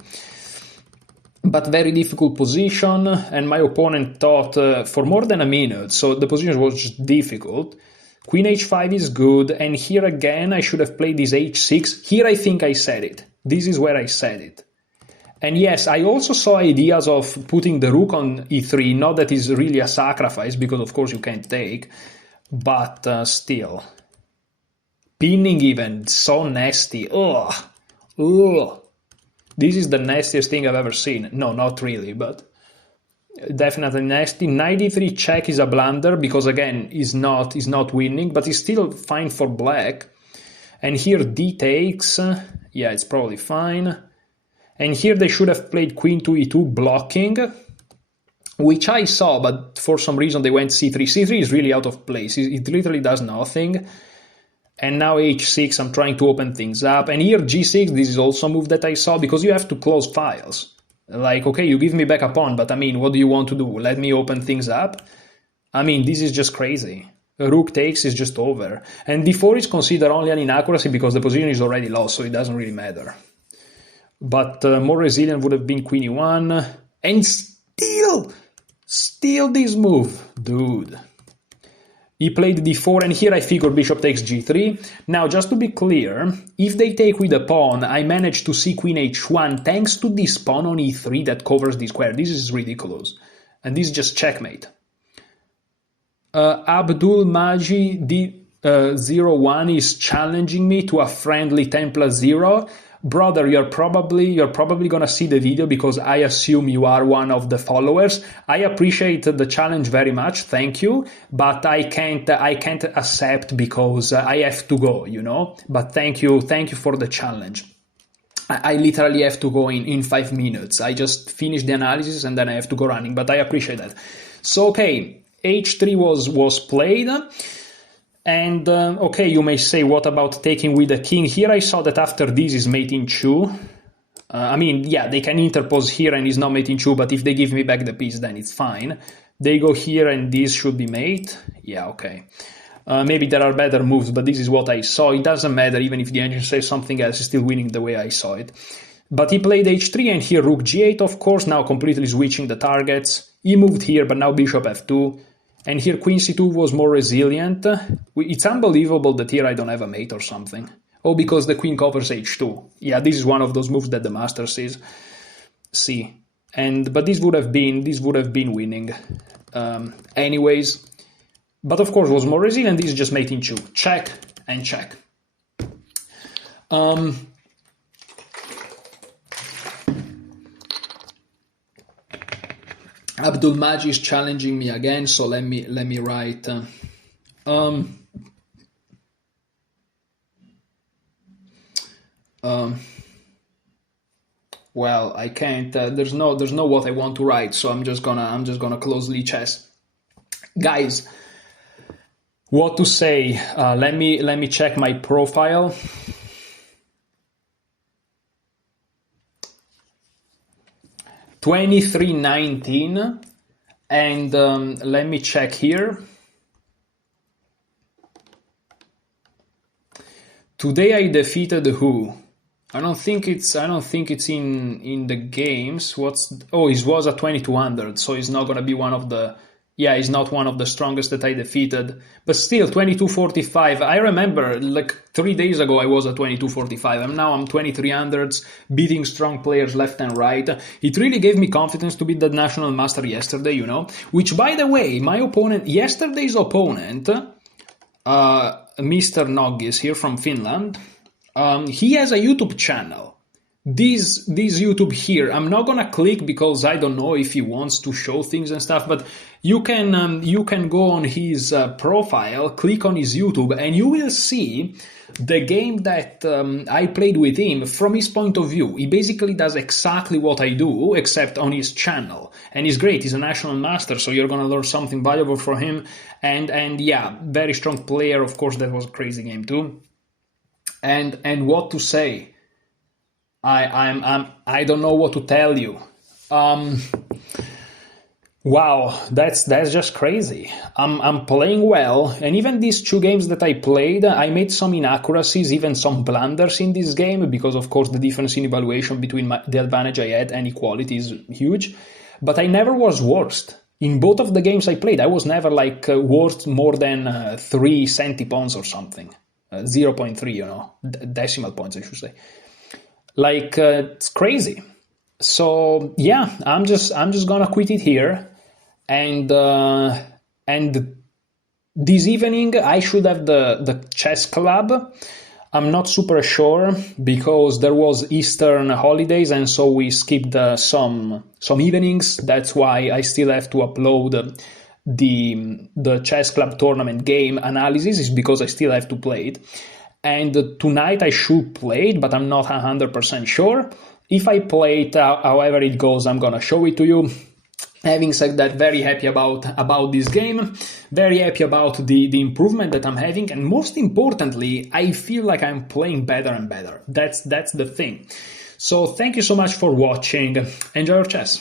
But very difficult position. And my opponent thought for more than a minute. So the position was just difficult. Queen h5 is good, and here again I should have played this h6. Here I think I said it. This is where I said it. And yes, I also saw ideas of putting the rook on e3, not that is really a sacrifice, because of course you can't take, but still. Pinning even, so nasty. Ugh. Ugh. This is the nastiest thing I've ever seen. No, not really, but definitely nasty. Knight e3 check is a blunder, because again, is not winning, but it's still fine for black. And here d takes, yeah, it's probably fine. And here they should have played queen to e2 blocking, which I saw, but for some reason they went c3. c3 is really out of place. It literally does nothing. And now h6, I'm trying to open things up. And here g6, this is also a move that I saw, because you have to close files. Like, okay, you give me back a pawn, but I mean, what do you want to do? Let me open things up? I mean, this is just crazy. Rook takes is just over. And d4 is considered only an inaccuracy because the position is already lost, so it doesn't really matter. But more resilient would have been queen e1. And still this move, dude. He played d4, and here I figured bishop takes g3. Now, just to be clear, if they take with a pawn, I managed to see queen h1 thanks to this pawn on e3 that covers the square. This is ridiculous. And this is just checkmate. Abdul Maji D01 is challenging me to a friendly 10+0. Brother, you're probably gonna see the video, because I assume you are one of the followers. I appreciate the challenge very much, thank you, but I can't accept because I have to go, you know. But thank you for the challenge. I literally have to go in 5 minutes. I just finished the analysis and then I have to go running, but I appreciate that. So okay, h3 was played. And, okay, you may say, what about taking with the king? Here I saw that after this is mate in 2. I mean, yeah, they can interpose here and it's not mate in 2, but if they give me back the piece, then it's fine. They go here and this should be mate. Yeah, okay. Maybe there are better moves, but this is what I saw. It doesn't matter, even if the engine says something else, it's still winning the way I saw it. But he played h3 and here rook g8, of course, now completely switching the targets. He moved here, but now bishop f2. And here queen c2 was more resilient. It's unbelievable that here I don't have a mate or something. Oh, because the queen covers h2. Yeah, this is one of those moves that the master sees. See. But this would have been winning. Anyways. But of course was more resilient. This is just mate in 2. Check and check. Abdul Maji is challenging me again, so let me write. Well, I can't. There's no what I want to write, so I'm just gonna close Lee chess, guys. What to say? Let me check my profile. (23:19) and let me check here. Today I defeated who? I don't think it's in the games. It was a 2200, so it's not gonna be one of the. Yeah, he's not one of the strongest that I defeated. But still, 2245. I remember, like 3 days ago, I was at 2245. And now I'm 2300s, beating strong players left and right. It really gave me confidence to beat that national master yesterday, you know. Which, by the way, yesterday's opponent, Mr. Noggis here from Finland, he has a YouTube channel. This YouTube here, I'm not gonna click because I don't know if he wants to show things and stuff, but you can go on his profile, click on his YouTube, and you will see the game that I played with him from his point of view. He basically does exactly what I do, except on his channel. And he's great, he's a national master, so you're gonna learn something valuable from him. And yeah, very strong player, of course, that was a crazy game too. And what to say? I don't know what to tell you. Wow, that's just crazy. I'm playing well, and even these 2 games that I played, I made some inaccuracies, even some blunders in this game, because of course the difference in evaluation between the advantage I had and equality is huge. But I never was worst. In both of the games I played, I was never like worst more than 3 centipoints or something. 0.3, you know, decimal points I should say. Like, it's crazy. So yeah, I'm just gonna quit it here, and this evening I should have the chess club. I'm not super sure because there was Eastern holidays and so we skipped some evenings. That's why I still have to upload the chess club tournament game analysis, is because I still have to play it. And tonight I should play it, but I'm not 100% sure. If I play it, however it goes, I'm gonna show it to you. Having said that, very happy about this game, very happy about the improvement that I'm having, and most importantly, I feel like I'm playing better and better. That's the thing. So thank you so much for watching. Enjoy your chess.